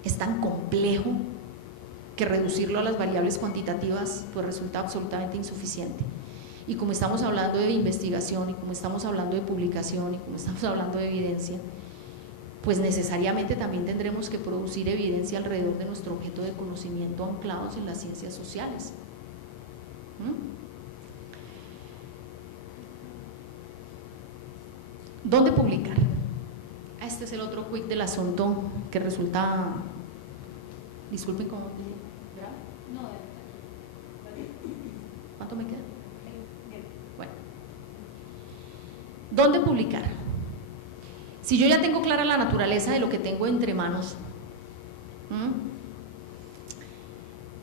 es tan complejo, que reducirlo a las variables cuantitativas pues resulta absolutamente insuficiente. Y como estamos hablando de investigación, y como estamos hablando de publicación, y como estamos hablando de evidencia, pues necesariamente también tendremos que producir evidencia alrededor de nuestro objeto de conocimiento anclados en las ciencias sociales. ¿Dónde publicar? Este es el otro quick del asunto que resulta, disculpen cómo, ¿cuánto me queda? Bueno, ¿dónde publicar? Si yo ya tengo clara la naturaleza de lo que tengo entre manos,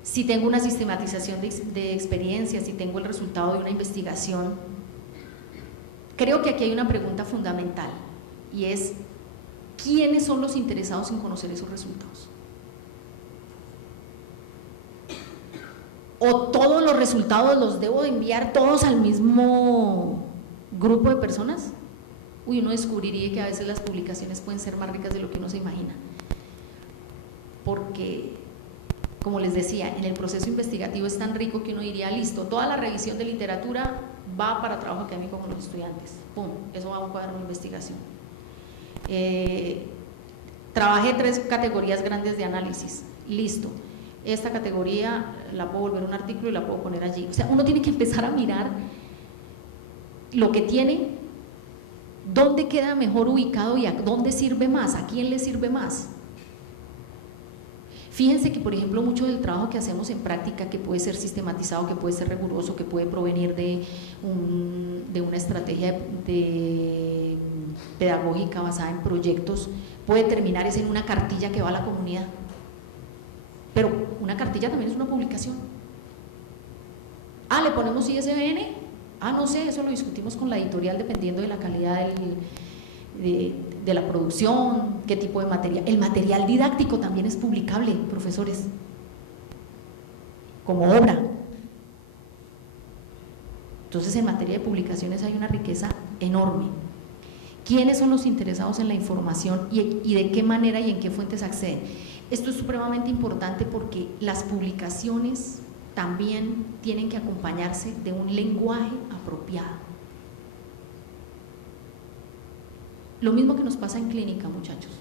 si tengo una sistematización de experiencias, si tengo el resultado de una investigación, creo que aquí hay una pregunta fundamental, y es: ¿quiénes son los interesados en conocer esos resultados? ¿O todos los resultados los debo de enviar todos al mismo grupo de personas? Uno descubriría que a veces las publicaciones pueden ser más ricas de lo que uno se imagina, porque, como les decía, en el proceso investigativo es tan rico que uno diría: listo, toda la revisión de literatura va para trabajo académico con los estudiantes, pum, eso va a un cuaderno de investigación. Trabajé 3 categorías grandes de análisis, listo, esta categoría la puedo volver un artículo y la puedo poner allí. O sea, uno tiene que empezar a mirar lo que tiene, dónde queda mejor ubicado y a dónde sirve más, a quién le sirve más. Fíjense que, por ejemplo, mucho del trabajo que hacemos en práctica, que puede ser sistematizado, que puede ser riguroso, que puede provenir de una estrategia pedagógica basada en proyectos, puede terminar en una cartilla que va a la comunidad. Pero una cartilla también es una publicación. ¿Le ponemos ISBN? No sé, eso lo discutimos con la editorial dependiendo de la calidad de la producción, qué tipo de material. El material didáctico también es publicable, profesores, como obra. Entonces, en materia de publicaciones hay una riqueza enorme. ¿Quiénes son los interesados en la información y de qué manera y en qué fuentes acceden? Esto es supremamente importante porque las publicaciones también tienen que acompañarse de un lenguaje apropiado. Lo mismo que nos pasa en clínica, muchachos.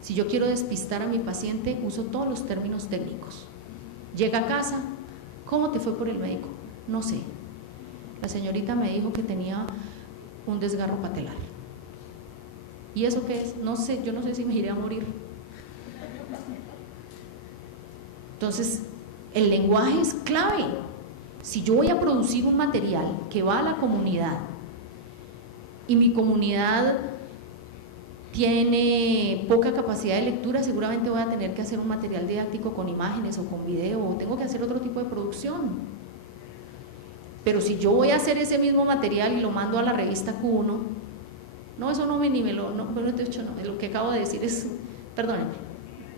Si yo quiero despistar a mi paciente, uso todos los términos técnicos. Llega a casa: ¿cómo te fue por el médico? No sé. La señorita me dijo que tenía un desgarro patelar. ¿Y eso qué es? No sé, yo no sé si me iré a morir. Entonces, el lenguaje es clave. Si yo voy a producir un material que va a la comunidad y mi comunidad tiene poca capacidad de lectura, seguramente voy a tener que hacer un material didáctico con imágenes o con video, o tengo que hacer otro tipo de producción. Pero si yo voy a hacer ese mismo material y lo mando a la revista Q1, no, eso no me niveló, no, pero de hecho no, lo que acabo de decir es, perdónenme,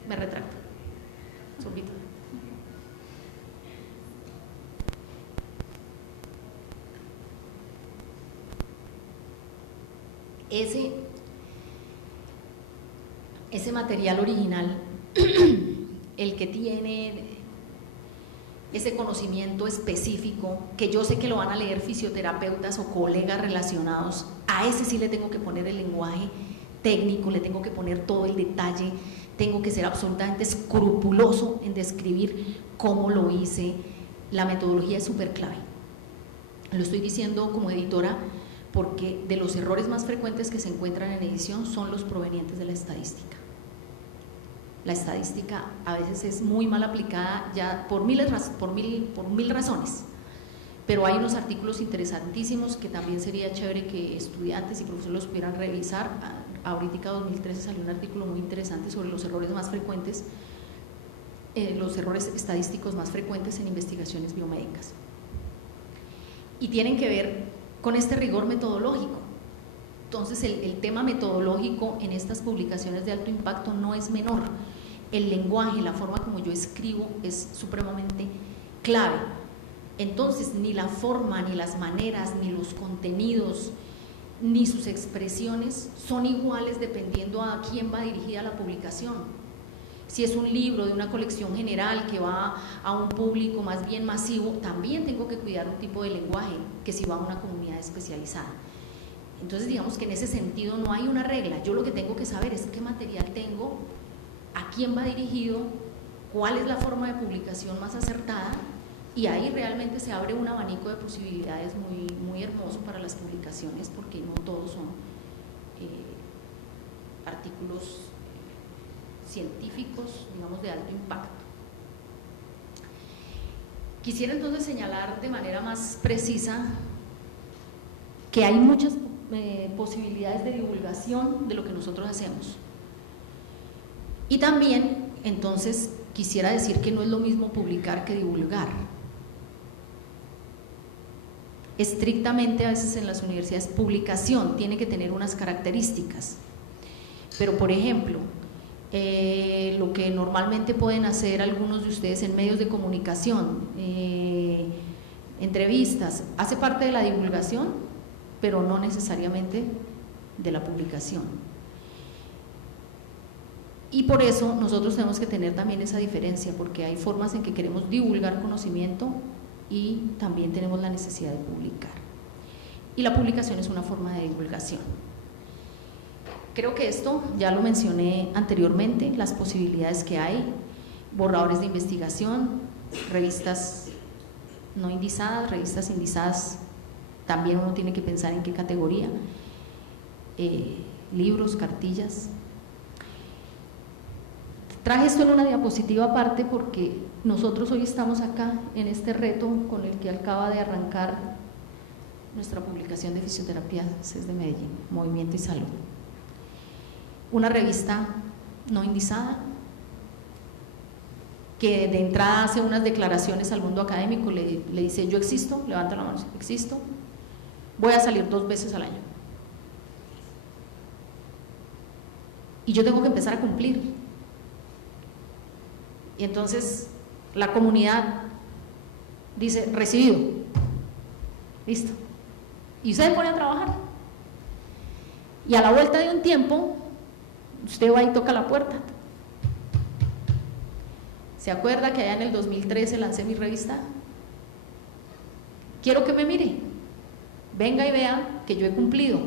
me retracto. Zumbito. Ese material original, el que tiene ese conocimiento específico, que yo sé que lo van a leer fisioterapeutas o colegas relacionados, a ese sí le tengo que poner el lenguaje técnico, le tengo que poner todo el detalle, tengo que ser absolutamente escrupuloso en describir cómo lo hice. La metodología es súper clave. Lo estoy diciendo como editora porque de los errores más frecuentes que se encuentran en edición son los provenientes de la estadística. La estadística a veces es muy mal aplicada ya por mil razones, pero hay unos artículos interesantísimos que también sería chévere que estudiantes y profesores los pudieran revisar. Ahorita 2013 salió un artículo muy interesante sobre los errores más frecuentes, los errores estadísticos más frecuentes en investigaciones biomédicas, y tienen que ver con este rigor metodológico. Entonces el tema metodológico en estas publicaciones de alto impacto no es menor. El lenguaje, la forma como yo escribo es supremamente clave. Entonces ni la forma, ni las maneras, ni los contenidos, ni sus expresiones son iguales dependiendo a quién va dirigida la publicación. Si es un libro de una colección general que va a un público más bien masivo, también tengo que cuidar un tipo de lenguaje que si va a una comunidad especializada. Entonces digamos que en ese sentido no hay una regla. Yo lo que tengo que saber es qué material tengo, a quién va dirigido, cuál es la forma de publicación más acertada, y ahí realmente se abre un abanico de posibilidades muy, muy hermoso para las publicaciones, porque no todos son artículos científicos, digamos, de alto impacto. Quisiera entonces señalar de manera más precisa que hay muchas posibilidades de divulgación de lo que nosotros hacemos. Y también, entonces, quisiera decir que no es lo mismo publicar que divulgar. Estrictamente, a veces en las universidades, publicación tiene que tener unas características, pero por ejemplo, lo que normalmente pueden hacer algunos de ustedes en medios de comunicación, entrevistas, hace parte de la divulgación, pero no necesariamente de la publicación. Y por eso nosotros tenemos que tener también esa diferencia, porque hay formas en que queremos divulgar conocimiento y también tenemos la necesidad de publicar. Y la publicación es una forma de divulgación. Creo que esto ya lo mencioné anteriormente, las posibilidades que hay: borradores de investigación, revistas no indizadas, revistas indizadas, también uno tiene que pensar en qué categoría, libros, cartillas. Traje esto en una diapositiva aparte porque nosotros hoy estamos acá en este reto con el que acaba de arrancar nuestra publicación de fisioterapia CES de Medellín, Movimiento y Salud. Una revista no indizada que de entrada hace unas declaraciones al mundo académico, le dice: yo existo, levanta la mano, existo, voy a salir 2 veces al año. Y yo tengo que empezar a cumplir. Y entonces la comunidad dice: recibido, listo. Y usted se pone a trabajar. Y a la vuelta de un tiempo, usted va y toca la puerta. ¿Se acuerda que allá en el 2013 lancé mi revista? Quiero que me mire, venga y vea que yo he cumplido.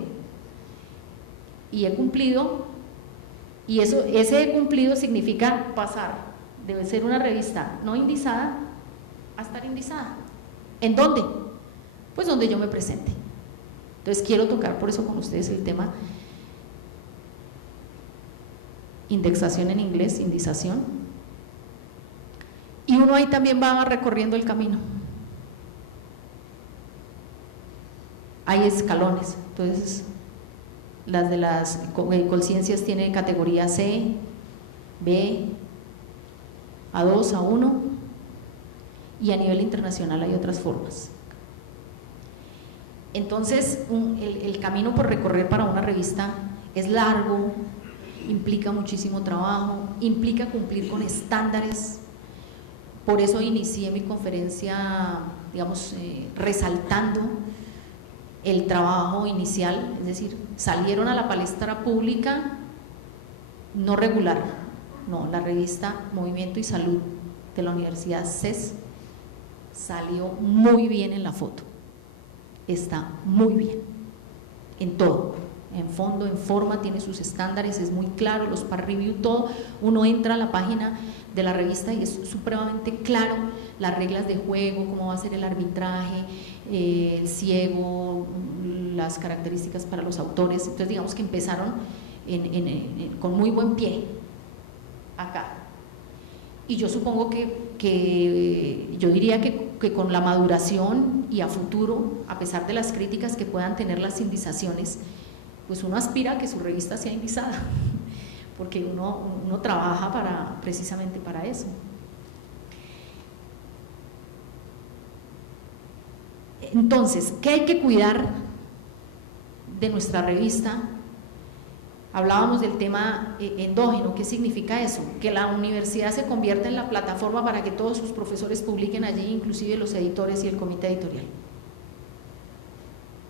Y he cumplido, y ese he cumplido significa pasar de ser una revista no indizada a estar indizada. ¿En dónde? Pues donde yo me presente. Entonces quiero tocar por eso con ustedes el tema indexación en inglés, indización, y uno ahí también va recorriendo el camino. hay escalones, entonces las de las Colciencias tienen categoría C, B, A2, A1, y a nivel internacional hay otras formas. Entonces el camino por recorrer para una revista es largo, implica muchísimo trabajo, implica cumplir con estándares. Por eso inicié mi conferencia, digamos, resaltando el trabajo inicial, es decir, salieron a la palestra pública no regular, no, la revista Movimiento y Salud de la Universidad CES salió muy bien en la foto, está muy bien en todo, en fondo, en forma, tiene sus estándares, es muy claro, los peer review, todo. Uno entra a la página de la revista y es supremamente claro las reglas de juego, cómo va a ser el arbitraje, el ciego, las características para los autores. Entonces digamos que empezaron con muy buen pie acá, y yo supongo que yo diría que con la maduración y a futuro, a pesar de las críticas que puedan tener las indizaciones, pues uno aspira a que su revista sea indizada, porque uno trabaja precisamente para eso. Entonces, ¿qué hay que cuidar de nuestra revista? Hablábamos del tema endógeno. ¿Qué significa eso? Que la universidad se convierta en la plataforma para que todos sus profesores publiquen allí, inclusive los editores y el comité editorial.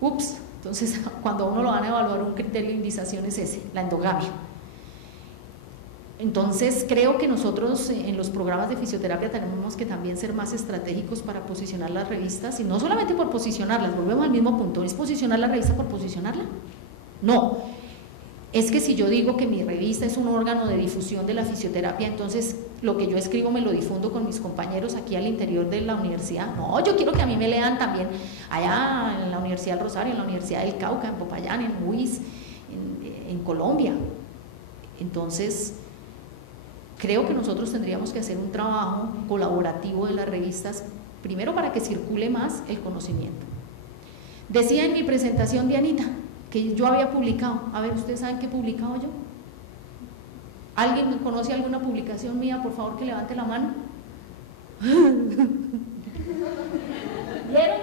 Ups, entonces cuando uno lo van a evaluar, un criterio de indización es ese, la endogamia. Entonces creo que nosotros en los programas de fisioterapia tenemos que también ser más estratégicos para posicionar las revistas, y no solamente por posicionarlas, volvemos al mismo punto, ¿es posicionar la revista por posicionarla? No, es que si yo digo que mi revista es un órgano de difusión de la fisioterapia, entonces lo que yo escribo me lo difundo con mis compañeros aquí al interior de la universidad. No, yo quiero que a mí me lean también allá en la Universidad del Rosario, en la Universidad del Cauca, en Popayán, en UIS, en Colombia. Entonces creo que nosotros tendríamos que hacer un trabajo colaborativo de las revistas, primero para que circule más el conocimiento. Decía en mi presentación, Dianita, que yo había publicado. A ver, ¿ustedes saben qué he publicado yo? ¿Alguien conoce alguna publicación mía? Por favor, que levante la mano. ¿Vieron?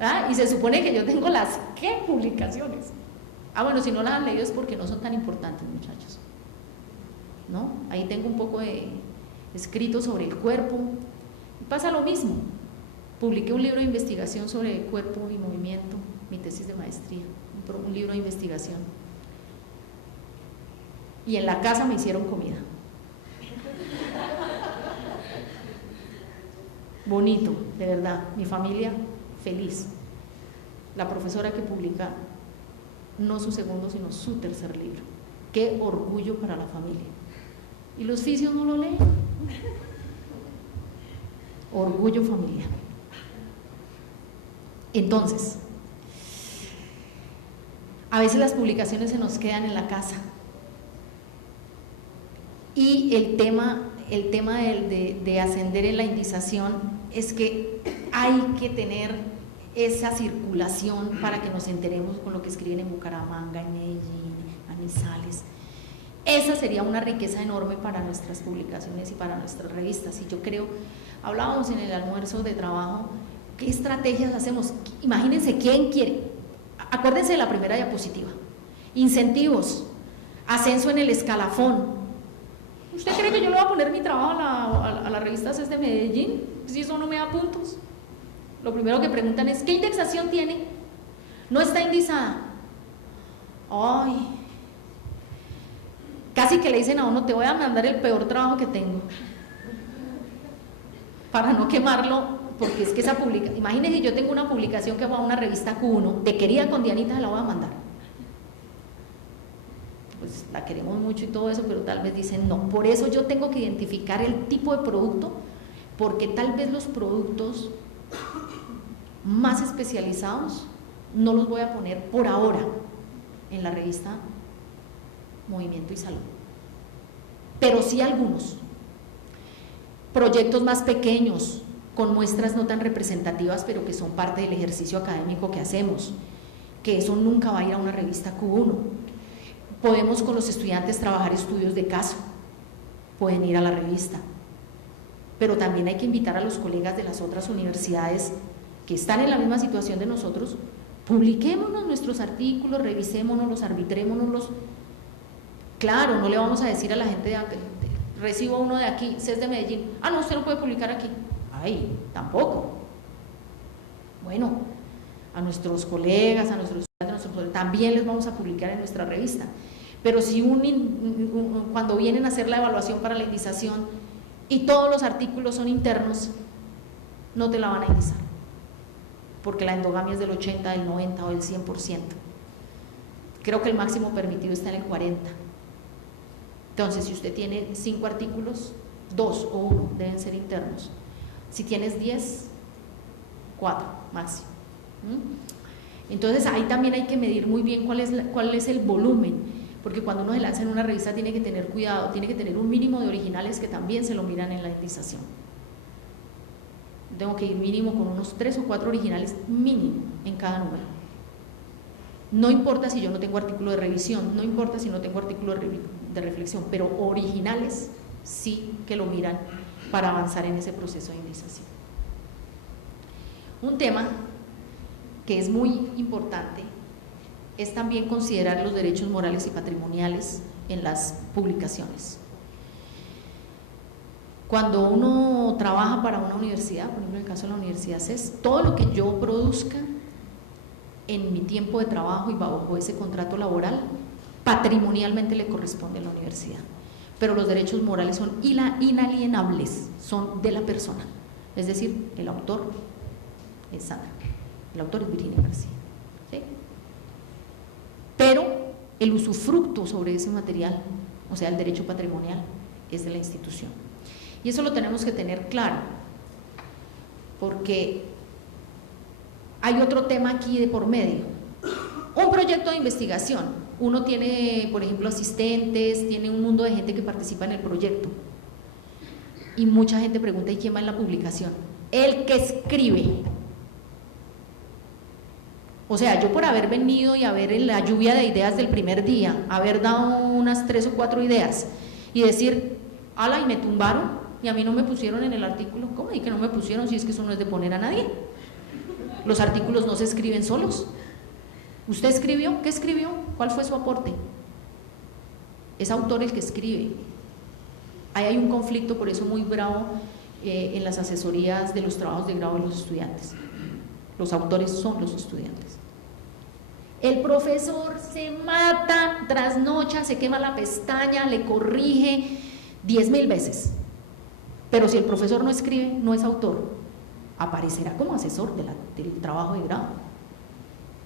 ¿Ah? Y se supone que yo tengo las ¿qué publicaciones? Ah, bueno, si no las han leído es porque no son tan importantes, muchachos, ¿no? Ahí tengo un poco de escrito sobre el cuerpo. Y pasa lo mismo. Publiqué un libro de investigación sobre el cuerpo y movimiento, mi tesis de maestría, un libro de investigación. Y en la casa me hicieron comida. Bonito, de verdad, mi familia feliz. La profesora que publica no su segundo, sino su tercer libro. Qué orgullo para la familia. Y los fisios no lo leen. Orgullo familiar. Entonces, a veces las publicaciones se nos quedan en la casa, y el tema de ascender en la indización es que hay que tener esa circulación para que nos enteremos con lo que escriben en Bucaramanga, en Medellín, Manizales. Esa sería una riqueza enorme para nuestras publicaciones y para nuestras revistas. Y yo creo, hablábamos en el almuerzo de trabajo, ¿qué estrategias hacemos? Imagínense quién quiere. Acuérdense de la primera diapositiva. Incentivos, ascenso en el escalafón. ¿Usted cree que yo le voy a poner mi trabajo a la revista CES de Medellín? Si eso no me da puntos. Lo primero que preguntan es, ¿qué indexación tiene? No está indizada. Ay, casi que le dicen a uno, te voy a mandar el peor trabajo que tengo, para no quemarlo. Porque es que esa publicación, imagínense, yo tengo una publicación que va a una revista Q1, de Querida con Dianita, se la voy a mandar. Pues la queremos mucho y todo eso, pero tal vez dicen no. Por eso yo tengo que identificar el tipo de producto, porque tal vez los productos más especializados no los voy a poner por ahora en la revista Movimiento y Salud, pero sí algunos proyectos más pequeños, con muestras no tan representativas, pero que son parte del ejercicio académico que hacemos, que eso nunca va a ir a una revista Q1. Podemos con los estudiantes trabajar estudios de caso, pueden ir a la revista, pero también hay que invitar a los colegas de las otras universidades que están en la misma situación de nosotros, publiquémonos nuestros artículos, revisémonos, arbitrémonos. Claro, no le vamos a decir a la gente recibo uno de aquí, CES de Medellín, no, usted no puede publicar aquí. Ay, tampoco. Bueno, a nuestros colegas, a nuestros estudiantes, también les vamos a publicar en nuestra revista. Pero si cuando vienen a hacer la evaluación para la indización y todos los artículos son internos, no te la van a indizar, porque la endogamia es del 80, del 90 o del 100%. Creo que el máximo permitido está en el 40%. Entonces, si usted tiene 5 artículos, 2 o 1 deben ser internos. Si tienes 10, 4 máximo. Entonces, ahí también hay que medir muy bien cuál es el volumen, porque cuando uno se lanza en una revista tiene que tener cuidado, tiene que tener un mínimo de originales que también se lo miran en la indización. Tengo que ir mínimo con unos 3 o 4 originales mínimo en cada número. No importa si yo no tengo artículo de revisión, no importa si no tengo artículo de reflexión, pero originales sí que lo miran para avanzar en ese proceso de indización. Un tema que es muy importante es también considerar los derechos morales y patrimoniales en las publicaciones. Cuando uno trabaja para una universidad, por ejemplo en el caso de la Universidad CES, todo lo que yo produzca en mi tiempo de trabajo y bajo ese contrato laboral, patrimonialmente le corresponde a la universidad, pero los derechos morales son inalienables, son de la persona, es decir, el autor es Sandra, el autor es Virginia García, ¿sí? Pero el usufructo sobre ese material, o sea, el derecho patrimonial, es de la institución. Y eso lo tenemos que tener claro, porque hay otro tema aquí de por medio. Un proyecto de investigación, uno tiene, por ejemplo, asistentes, tiene un mundo de gente que participa en el proyecto, y mucha gente pregunta, ¿y quién va en la publicación? El que escribe. O sea, yo por haber venido y haber en la lluvia de ideas del primer día, haber dado unas 3 o 4 ideas y decir, ala, y me tumbaron y a mí no me pusieron en el artículo. ¿Cómo? ¿Y que no me pusieron? Si es que eso no es de poner a nadie. Los artículos no se escriben solos. ¿Usted escribió? ¿Qué escribió? ¿Cuál fue su aporte? Es autor el que escribe. Ahí hay un conflicto, por eso muy bravo en las asesorías de los trabajos de grado de los estudiantes. Los autores son los estudiantes. El profesor se mata, trasnocha, se quema la pestaña, le corrige 10.000 veces. Pero si el profesor no escribe, no es autor. Aparecerá como asesor del trabajo de grado,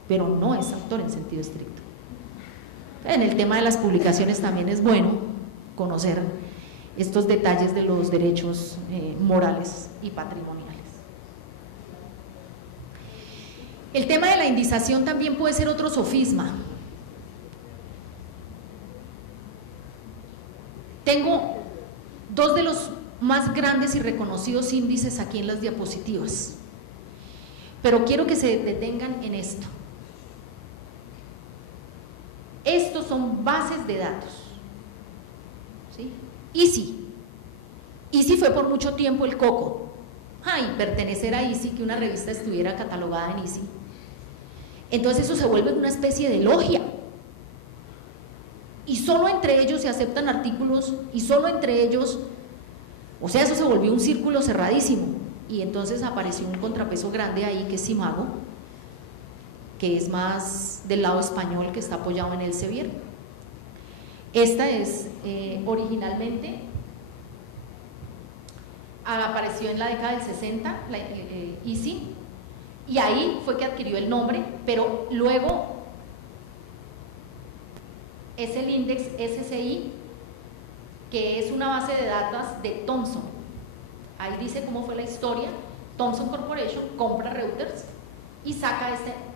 pero no es autor en sentido estricto. En el tema de las publicaciones también es bueno conocer estos detalles de los derechos morales y patrimoniales. El tema de la indización también puede ser otro sofisma. Tengo 2 de los más grandes y reconocidos índices aquí en las diapositivas, pero quiero que se detengan en esto. Estos son bases de datos, ¿sí? ISI fue por mucho tiempo el coco. Ay, pertenecer a ISI, que una revista estuviera catalogada en ISI. Entonces eso se vuelve una especie de logia, y solo entre ellos se aceptan artículos, y solo entre ellos, o sea, eso se volvió un círculo cerradísimo, y entonces apareció un contrapeso grande ahí que es Simago, que es más del lado español, que está apoyado en Elsevier. Esta es originalmente, apareció en la década del 60, ISI, y ahí fue que adquirió el nombre, pero luego es el Index SCI, que es una base de datos de Thomson. Ahí dice cómo fue la historia. Thomson Corporation compra Reuters y saca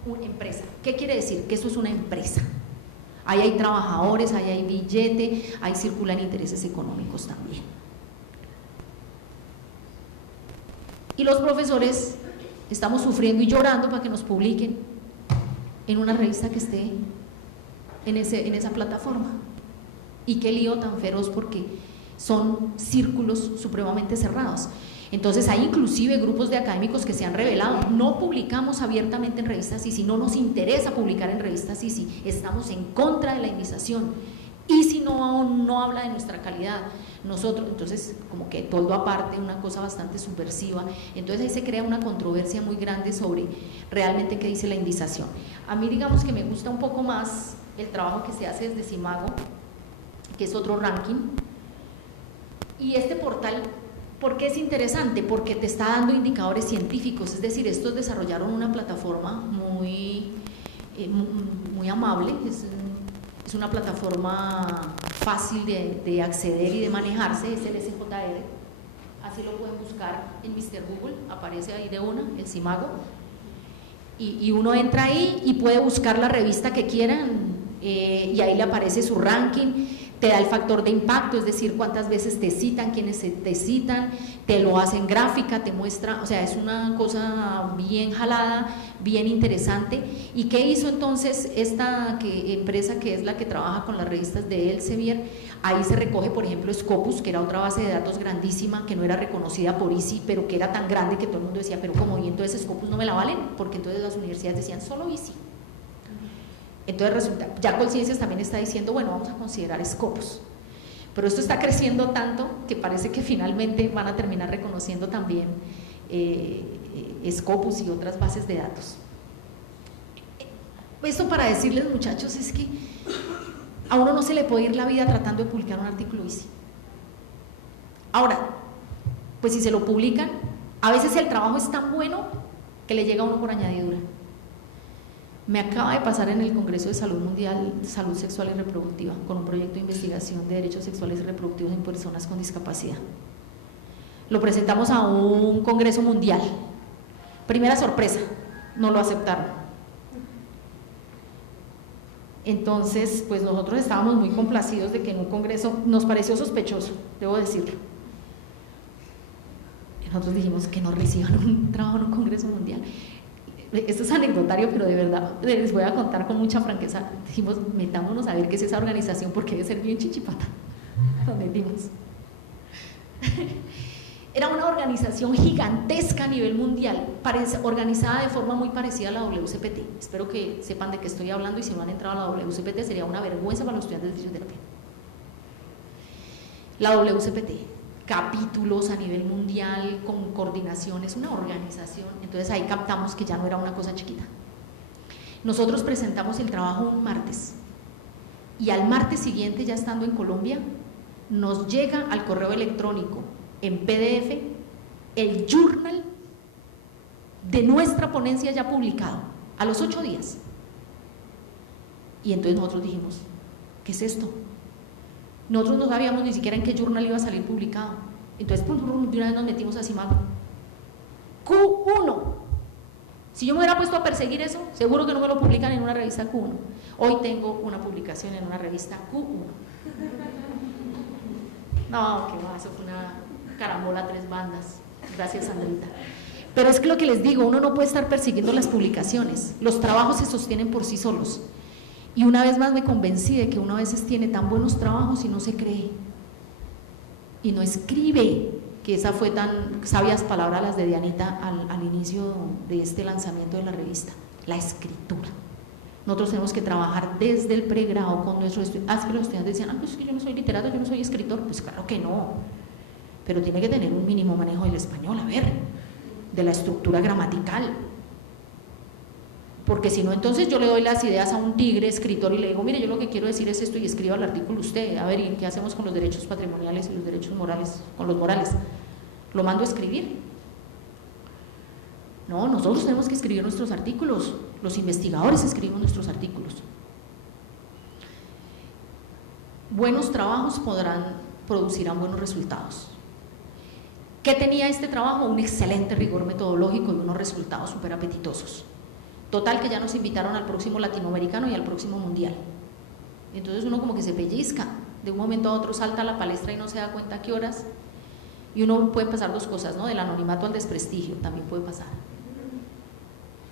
una empresa. ¿Qué quiere decir? Que eso es una empresa. Ahí hay trabajadores, ahí hay billete, ahí circulan intereses económicos también. Y los profesores estamos sufriendo y llorando para que nos publiquen en una revista que esté en esa plataforma. Y qué lío tan feroz, porque son círculos supremamente cerrados. Entonces hay inclusive grupos de académicos que se han revelado: no publicamos abiertamente en revistas CICI, no nos interesa publicar en revistas CICI, estamos en contra de la indización, y si no habla de nuestra calidad, nosotros, entonces como que todo aparte, una cosa bastante subversiva. Entonces ahí se crea una controversia muy grande sobre realmente qué dice la indización. A mí, digamos que me gusta un poco más el trabajo que se hace desde Simago, que es otro ranking, y este portal, ¿por qué es interesante? Porque te está dando indicadores científicos, es decir, estos desarrollaron una plataforma muy amable, es una plataforma fácil de acceder y de manejarse, es el SJR, así lo pueden buscar en Mr. Google, aparece ahí de una, el Simago, y uno entra ahí y puede buscar la revista que quieran, y ahí le aparece su ranking, te da el factor de impacto, es decir, cuántas veces te citan, quiénes te citan, te lo hacen gráfica, te muestra, o sea, es una cosa bien jalada, bien interesante. ¿Y qué hizo entonces esta empresa que es la que trabaja con las revistas de Elsevier? Ahí se recoge, por ejemplo, Scopus, que era otra base de datos grandísima, que no era reconocida por ICI, pero que era tan grande que todo el mundo decía, pero ¿cómo? Y entonces Scopus no me la valen, porque entonces las universidades decían solo ICI. Entonces resulta, ya Colciencias también está diciendo, bueno, vamos a considerar Scopus, pero esto está creciendo tanto que parece que finalmente van a terminar reconociendo también Scopus y otras bases de datos. Esto para decirles, muchachos, es que a uno no se le puede ir la vida tratando de publicar un artículo ICI. Ahora, pues si se lo publican, a veces el trabajo es tan bueno que le llega a uno por añadidura. Me acaba de pasar en el Congreso de Salud Mundial, Salud Sexual y Reproductiva, con un proyecto de investigación de derechos sexuales y reproductivos en personas con discapacidad. Lo presentamos a un Congreso Mundial. Primera sorpresa, no lo aceptaron. Entonces, pues nosotros estábamos muy complacidos de que en un Congreso, nos pareció sospechoso, debo decirlo. Y nosotros dijimos que no reciban un trabajo en un Congreso Mundial. Esto es anecdotario, pero de verdad les voy a contar con mucha franqueza. Dijimos, metámonos a ver qué es esa organización, porque debe ser bien chichipata. Nos metimos. Era una organización gigantesca a nivel mundial, organizada de forma muy parecida a la WCPT. Espero que sepan de qué estoy hablando, y si no han entrado a la WCPT sería una vergüenza para los estudiantes de fisioterapia. La WCPT, capítulos a nivel mundial, con coordinaciones, una organización. Entonces ahí captamos que ya no era una cosa chiquita. Nosotros presentamos el trabajo un martes, y al martes siguiente, ya estando en Colombia, nos llega al correo electrónico en PDF el journal de nuestra ponencia ya publicado, a los 8 días. Y entonces nosotros dijimos, ¿qué es esto? Nosotros no sabíamos ni siquiera en qué journal iba a salir publicado. Entonces, de una vez nos metimos a Simago. Q1. Si yo me hubiera puesto a perseguir eso, seguro que no me lo publican en una revista Q1. Hoy tengo una publicación en una revista Q1. No, qué va, eso fue una carambola a 3 bandas. Gracias, Sandrita. Pero es que lo que les digo, uno no puede estar persiguiendo las publicaciones. Los trabajos se sostienen por sí solos. Y una vez más me convencí de que uno a veces tiene tan buenos trabajos y no se cree, y no escribe, que esa fue tan sabias palabras las de Dianita al inicio de este lanzamiento de la revista, la escritura. Nosotros tenemos que trabajar desde el pregrado con nuestros estudiantes. Que los estudiantes decían, pues es que yo no soy literato, yo no soy escritor. Pues claro que no, pero tiene que tener un mínimo manejo del español, a ver, de la estructura gramatical. Porque si no, entonces yo le doy las ideas a un tigre escritor y le digo, mire, yo lo que quiero decir es esto, y escriba el artículo usted, a ver, ¿y qué hacemos con los derechos patrimoniales y los derechos morales, con los morales? ¿Lo mando a escribir? No, nosotros tenemos que escribir nuestros artículos, los investigadores escribimos nuestros artículos. Buenos trabajos producirán buenos resultados. ¿Qué tenía este trabajo? Un excelente rigor metodológico y unos resultados súper apetitosos. Total, que ya nos invitaron al próximo latinoamericano y al próximo mundial. Entonces uno como que se pellizca, de un momento a otro salta a la palestra y no se da cuenta a qué horas, Y uno puede pasar dos cosas, ¿no? Del anonimato al desprestigio, también puede pasar.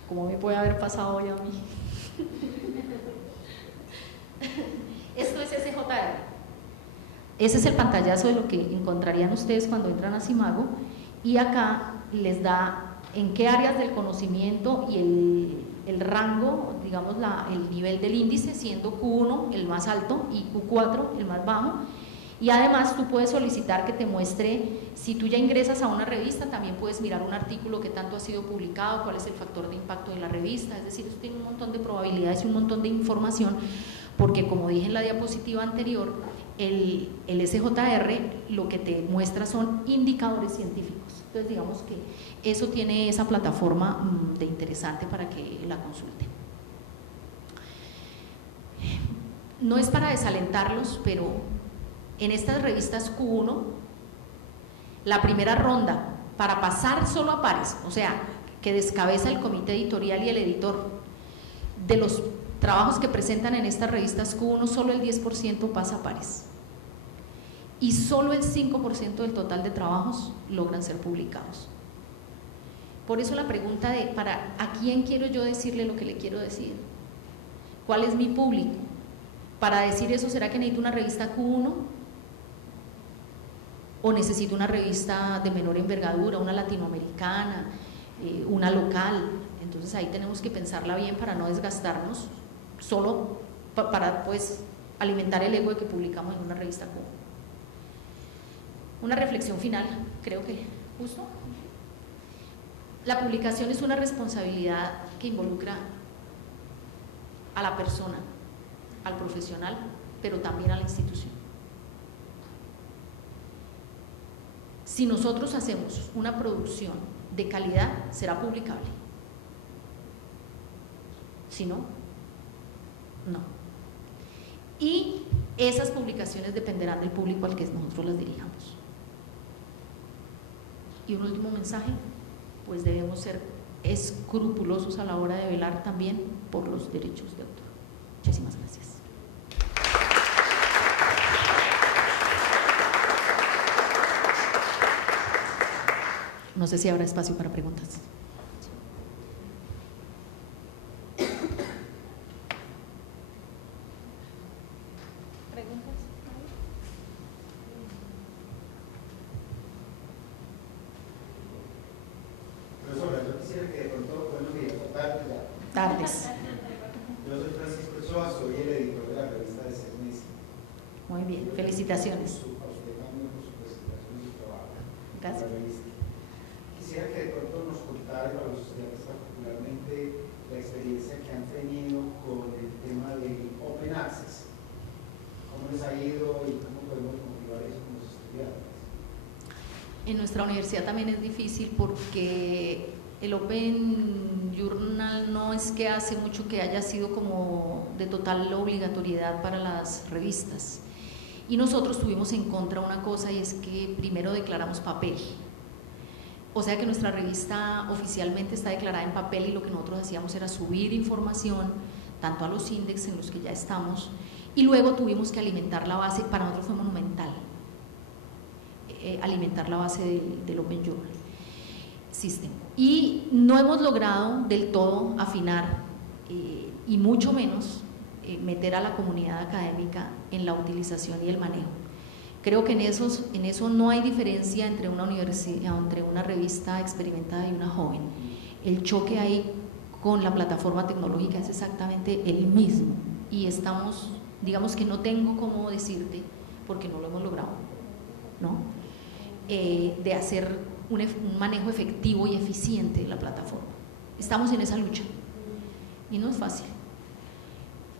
Como me puede haber pasado hoy a mí. Esto es SJR. Ese es el pantallazo de lo que encontrarían ustedes cuando entran a Simago, y acá les da en qué áreas del conocimiento y el rango, digamos el nivel del índice, siendo Q1 el más alto y Q4 el más bajo. Y además tú puedes solicitar que te muestre, si tú ya ingresas a una revista, también puedes mirar un artículo que tanto ha sido publicado, cuál es el factor de impacto de la revista, es decir, esto tiene un montón de probabilidades y un montón de información, porque como dije en la diapositiva anterior, el SJR lo que te muestra son indicadores científicos. Entonces digamos que eso tiene esa plataforma de interesante para que la consulten. No es para desalentarlos, pero en estas revistas Q1, la primera ronda para pasar solo a pares, o sea, que descabeza el comité editorial y el editor, de los trabajos que presentan en estas revistas Q1, solo el 10% pasa a pares y solo el 5% del total de trabajos logran ser publicados. Por eso la pregunta de ¿a quién quiero yo decirle lo que le quiero decir? ¿Cuál es mi público? Para decir eso, ¿será que necesito una revista Q1? ¿O necesito una revista de menor envergadura, una latinoamericana, una local? Entonces ahí tenemos que pensarla bien para no desgastarnos solo para pues alimentar el ego de que publicamos en una revista Q1. Una reflexión final, creo que justo. La publicación es una responsabilidad que involucra a la persona, al profesional, pero también a la institución. Si nosotros hacemos una producción de calidad, será publicable. Si no, no. Y esas publicaciones dependerán del público al que nosotros las dirijamos. Y un último mensaje, pues debemos ser escrupulosos a la hora de velar también por los derechos de autor. Muchísimas gracias. No sé si habrá espacio para preguntas. Tardes. Yo soy Francisco Ochoa, soy el editor de la revista de CESMES. Muy bien, felicitaciones. A usted también por su presentación y su trabajo. Gracias. Quisiera que de pronto nos contara para los estudiantes particularmente la experiencia que han tenido con el tema del Open Access. ¿Cómo les ha ido y cómo podemos motivar eso con los estudiantes? En nuestra universidad también es difícil porque el Open Journal no es que hace mucho que haya sido como de total obligatoriedad para las revistas, y nosotros tuvimos en contra una cosa, y es que primero declaramos papel, o sea que nuestra revista oficialmente está declarada en papel, y lo que nosotros hacíamos era subir información tanto a los índices en los que ya estamos, y luego tuvimos que alimentar la base. Para nosotros fue monumental alimentar la base del Open Journal System, y no hemos logrado del todo afinar y mucho menos meter a la comunidad académica en la utilización y el manejo. Creo que en eso no hay diferencia entre una universidad, entre una revista experimentada y una joven. El choque ahí con la plataforma tecnológica es exactamente el mismo, y estamos, digamos que no tengo cómo decirte, porque no lo hemos logrado, ¿no? De hacer un manejo efectivo y eficiente de la plataforma. Estamos en esa lucha y no es fácil.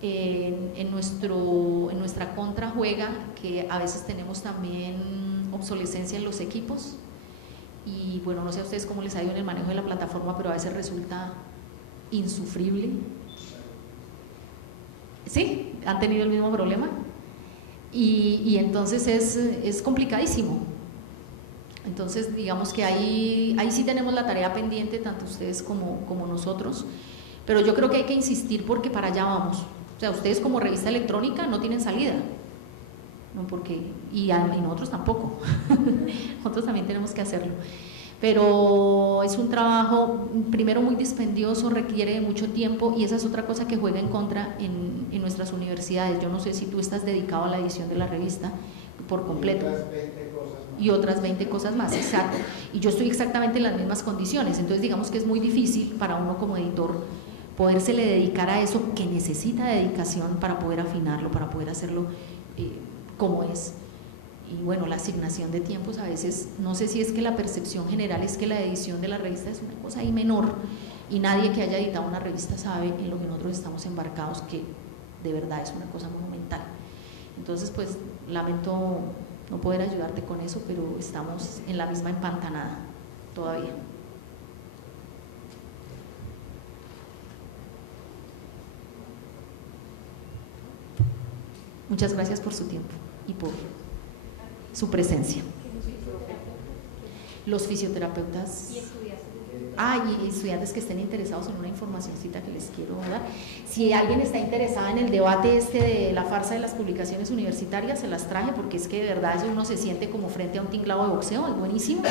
En nuestra contra juega que a veces tenemos también obsolescencia en los equipos, y bueno, no sé a ustedes cómo les ha ido en el manejo de la plataforma, pero a veces resulta insufrible. ¿Sí? ¿Han tenido el mismo problema? Y entonces es complicadísimo. Entonces digamos que ahí sí tenemos la tarea pendiente, tanto ustedes como nosotros, pero yo creo que hay que insistir porque para allá vamos. O sea, ustedes como revista electrónica no tienen salida, ¿no? Porque, y nosotros tampoco, nosotros también tenemos que hacerlo. Pero es un trabajo, primero, muy dispendioso, requiere de mucho tiempo, y esa es otra cosa que juega en contra en nuestras universidades. Yo no sé si tú estás dedicado a la edición de la revista por completo. Y otras 20 cosas más, exacto. Y yo estoy exactamente en las mismas condiciones, entonces digamos que es muy difícil para uno como editor podérsele dedicar a eso que necesita dedicación para poder afinarlo, para poder hacerlo como es. Y bueno, la asignación de tiempos a veces, no sé si es que la percepción general es que la edición de la revista es una cosa ahí menor, y nadie que haya editado una revista sabe en lo que nosotros estamos embarcados, que de verdad es una cosa monumental. Entonces pues lamento no poder ayudarte con eso, pero estamos en la misma empantanada todavía. Muchas gracias por su tiempo y por su presencia. Los fisioterapeutas y estudiantes que estén interesados en una informacioncita que les quiero dar. Si alguien está interesado en el debate de la farsa de las publicaciones universitarias, se las traje, porque es que de verdad eso uno se siente como frente a un tinglado de boxeo, es buenísimo.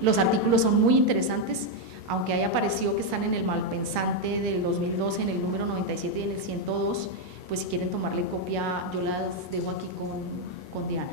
Los artículos son muy interesantes, aunque haya parecido que están en el Malpensante del 2012, en el número 97 y en el 102, pues si quieren tomarle copia, yo las dejo aquí con Diana.